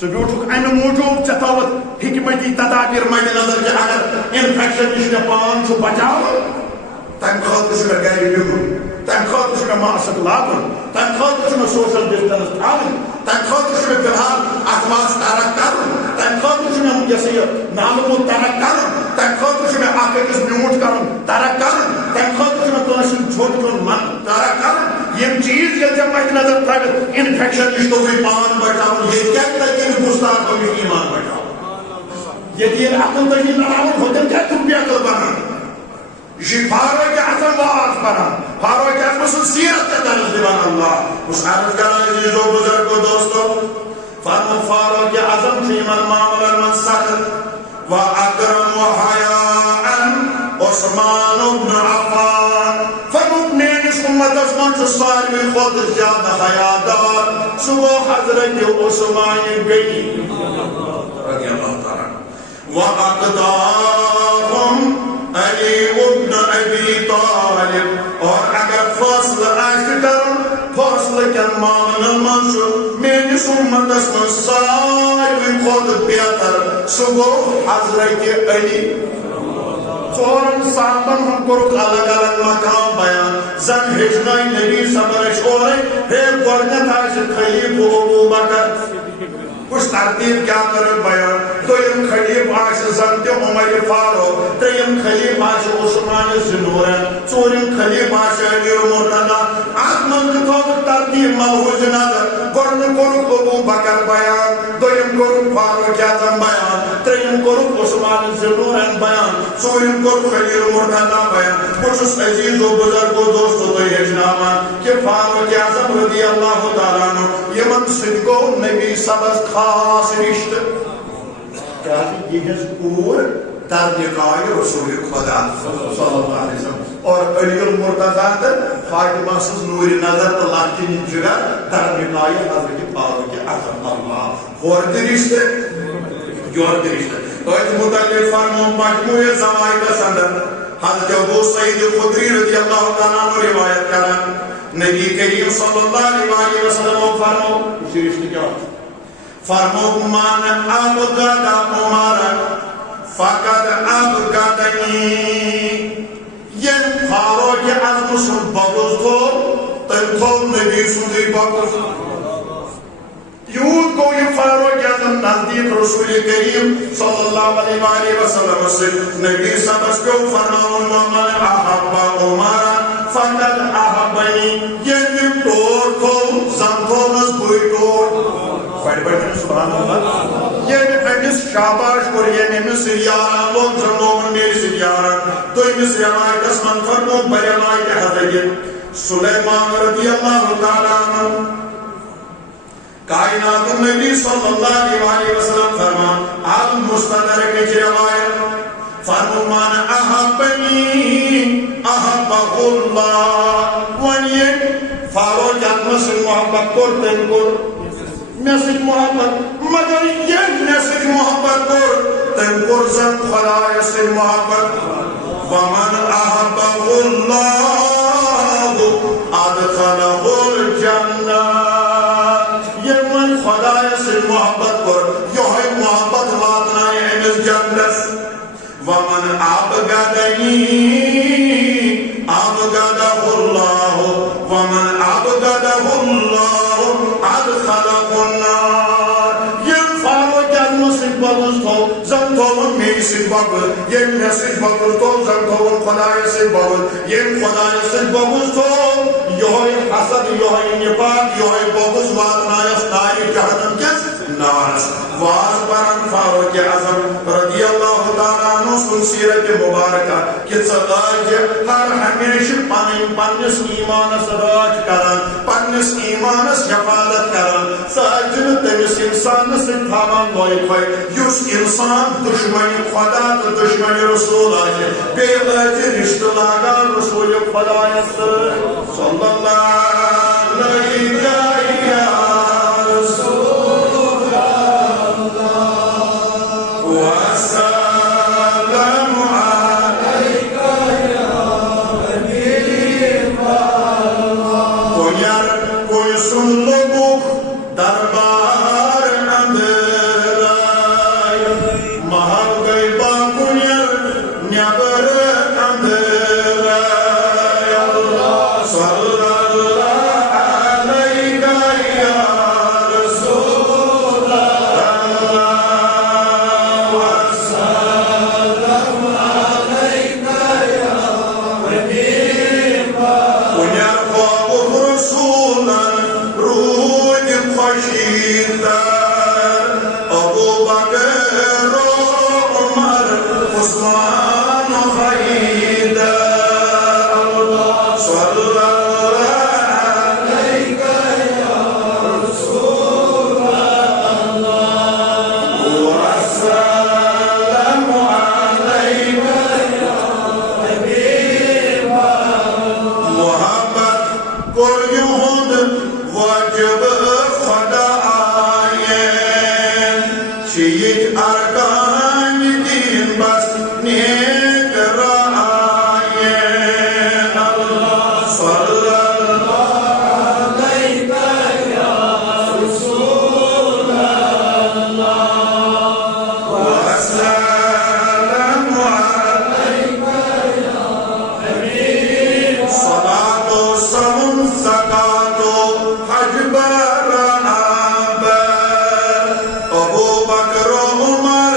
ژٕ بیوٗٹھُکھ امہِ موٗجوٗب ژےٚ تھٲوتھ حکمتی تدابیر مدِ نظر کہِ اگر انفیکشن نِش مےٚ پان چھُ بچاوُن تمہِ خٲطرٕ چھُ مےٚ گرِ بِہُن تمہِ خٲطرٕ چھُ مےٚ ماسک لاگُن تمہِ خٲطرٕ چھُ مےٚ سوشل ڈسٹنس تھاوٕنۍ تمہِ خٲطرٕ چھُ مےٚ فِلحال اتھ منٛز ترک کرُن تم خاطر میں یہ نالمو ترک کر تم خاطر میں اک أکس میوٹ کر ترک کر تم خاطر میں کٲنٛسہِ ہُنٛد ژھۄٹھ کھیوٚن من ترک کر یم چیز ییٚلہِ ژےٚ مَتہِ نظر ترٛٲوِتھ انفیکشن نِش توٚرُے پان بچاوُن ییٚتہِ کیٛاہ تَگہِ گُستاخو نِش ایمان بچاوُن ییٚتہِ ییٚلہِ عقل تٔجی لڑاوُن ہوٚتٮ۪ن کیٛاہ تِم بیقل بنان یہ چھ فاروق اعظم واز پران فاروق اعظم سن سیرت کا درس دیوان اللہ اس عرض کرنا عزیزو بزرگو دوستو فرمو فاروق اعظم چھ من معاملہ من سخت و اکرم و حیاء عثمان بن عفان فرمو میانس امت عثمان چھ ساروی خود زیادہ حیادار سو حضرت عثمان گئی رضی اللہ تعالی و اقدام علی ابن ابی طالب اور اگر فاصلہ آئیستے کرن فاصلہ کن معاملن منشو میانس امتس من ساروی خود بیتر سگو حضرت علی ژورن صحابن ہم کرک الگ الگ مقام بیان زن ہجنائی نبی سمرش اورے ہے گورنت آئیسے خلیف ابو بکر کچھ ترتیب کیا کرن بیان دویم خلیف آئیسے زن عمر فاروق تریم خلیف آئیسے عثمان ذوالنورین ژورم خلیف آئیسے امیر مرتضی اتمن کتاب ترتیب ملحوظ نظر گورن کرک ابو بکر بیان دویم کرک فاروق اعظم بیان تریم کرک عثمان ذوالنورین بیان ژورم کرک خلیل مرتضی بیان بچس عزیز و بزرگ و دوست و تہ ہیچناوان کہ فاروق اعظم رضی اللہ تعالیٰ عنہ یمن سۭتۍ گوٚو نبی صبس خاص رشتہ کیا یہ کوٗر در نکاح رسول خدا صلی اللہ علیہ وسلم اور علی المرتضی تر فاطمہ سز نور نظر تو لکٹن جگر در نکاح حضرت فاروق اعظم اللہ اور رشتہ یور رشتہ ایت متعلق فرمو مجموع زوائد اندر حضرت ابو سعید خدری رضی اللہ تعالیٰ عنہ روایت کرن نبی کریم صلی اللہ علیہ وسلم فرمو اسی رشتہ کیا فرمو من ابغض عمر فقد ابغضنی یہ فاروق اعظم سن بغض تھو تم تھو نبی سن بغض یود کو یہ فاروق اعظم نزدیک رسول کریم صلی اللہ علیہ وسلم سے نبی سبس کو فرماؤن من احب عمر فقد احبنی یہ ٹور کو زنتونس بوئی ٹور بڑھ بڑھ سبحان اللہ یہ امس شاباش کور یہ امس یاران لوگ زن لوگن میری سے یاران تو امس روایت اسمن فرمو بروایت حضرت سلیمان رضی اللہ تعالیٰ عنہ کائنات النبی صلی اللہ علیہ وسلم فرمان المستدرک کی روایت فرمان من احبنی احبہ اللہ ونی فاروق اعظم سے محبت کرتے کر میں محبت مگر یہ میں محبت کر زن خدای سے محبت ومن احبہ اللہ ادخلہ الجنہ خدای سے محبت کر یہ محبت واتنا امس جنت ومن ابغضنی ابغضہ اللہ ومن ابغضہ اللہ ادخلہ النار یہ فاروق اعظم سے بغض تھو زن تھو میری سے بغض یہ میں سے بغض تھو زن تھو خدای سے بغض یہ خدای سے بغض تھو یہ حسد یہ نفاق یہ بغض واتنا نار جہنم کس نارس واز پران فاروق اعظم رضی اللہ تعالیٰ عنہ سن سیرت مبارکہ کہ آج ہر ہمیشہ پنس ایمانس راج کران پنس ایمانس حفاظت کران ساجن تمس انسان سے تھاوان لوئی پھائی یس انسان دشمن خدا تو دشمن رسول آجے بے آج رشتہ لاگان رسول خدا صلی اللہ علیہ رشید ابو بکر عمر عثمان حیدر صلی اللہ علیہ رسول اللہ وسلم علیہ حبیب محبت کریون واجب خدا آئین شیئت ارکان دین بس نیک رائین اللہ صلی اللہ علیہ رسول اللہ وسلم علیہ حبیب صلاة و سلام زکاة و حج برآب ابو بکر عمر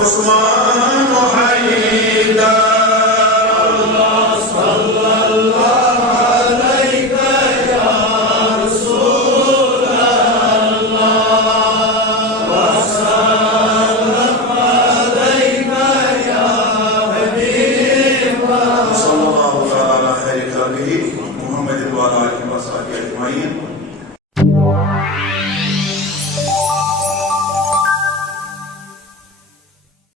عثمان حیدر اللہ صلی اللہ علیہ رسول اللہ وسلم علیہ حبیب صلی اللہ علیہ خیر خلقہ محمد وعلى آلہ وصحبہ اجمعین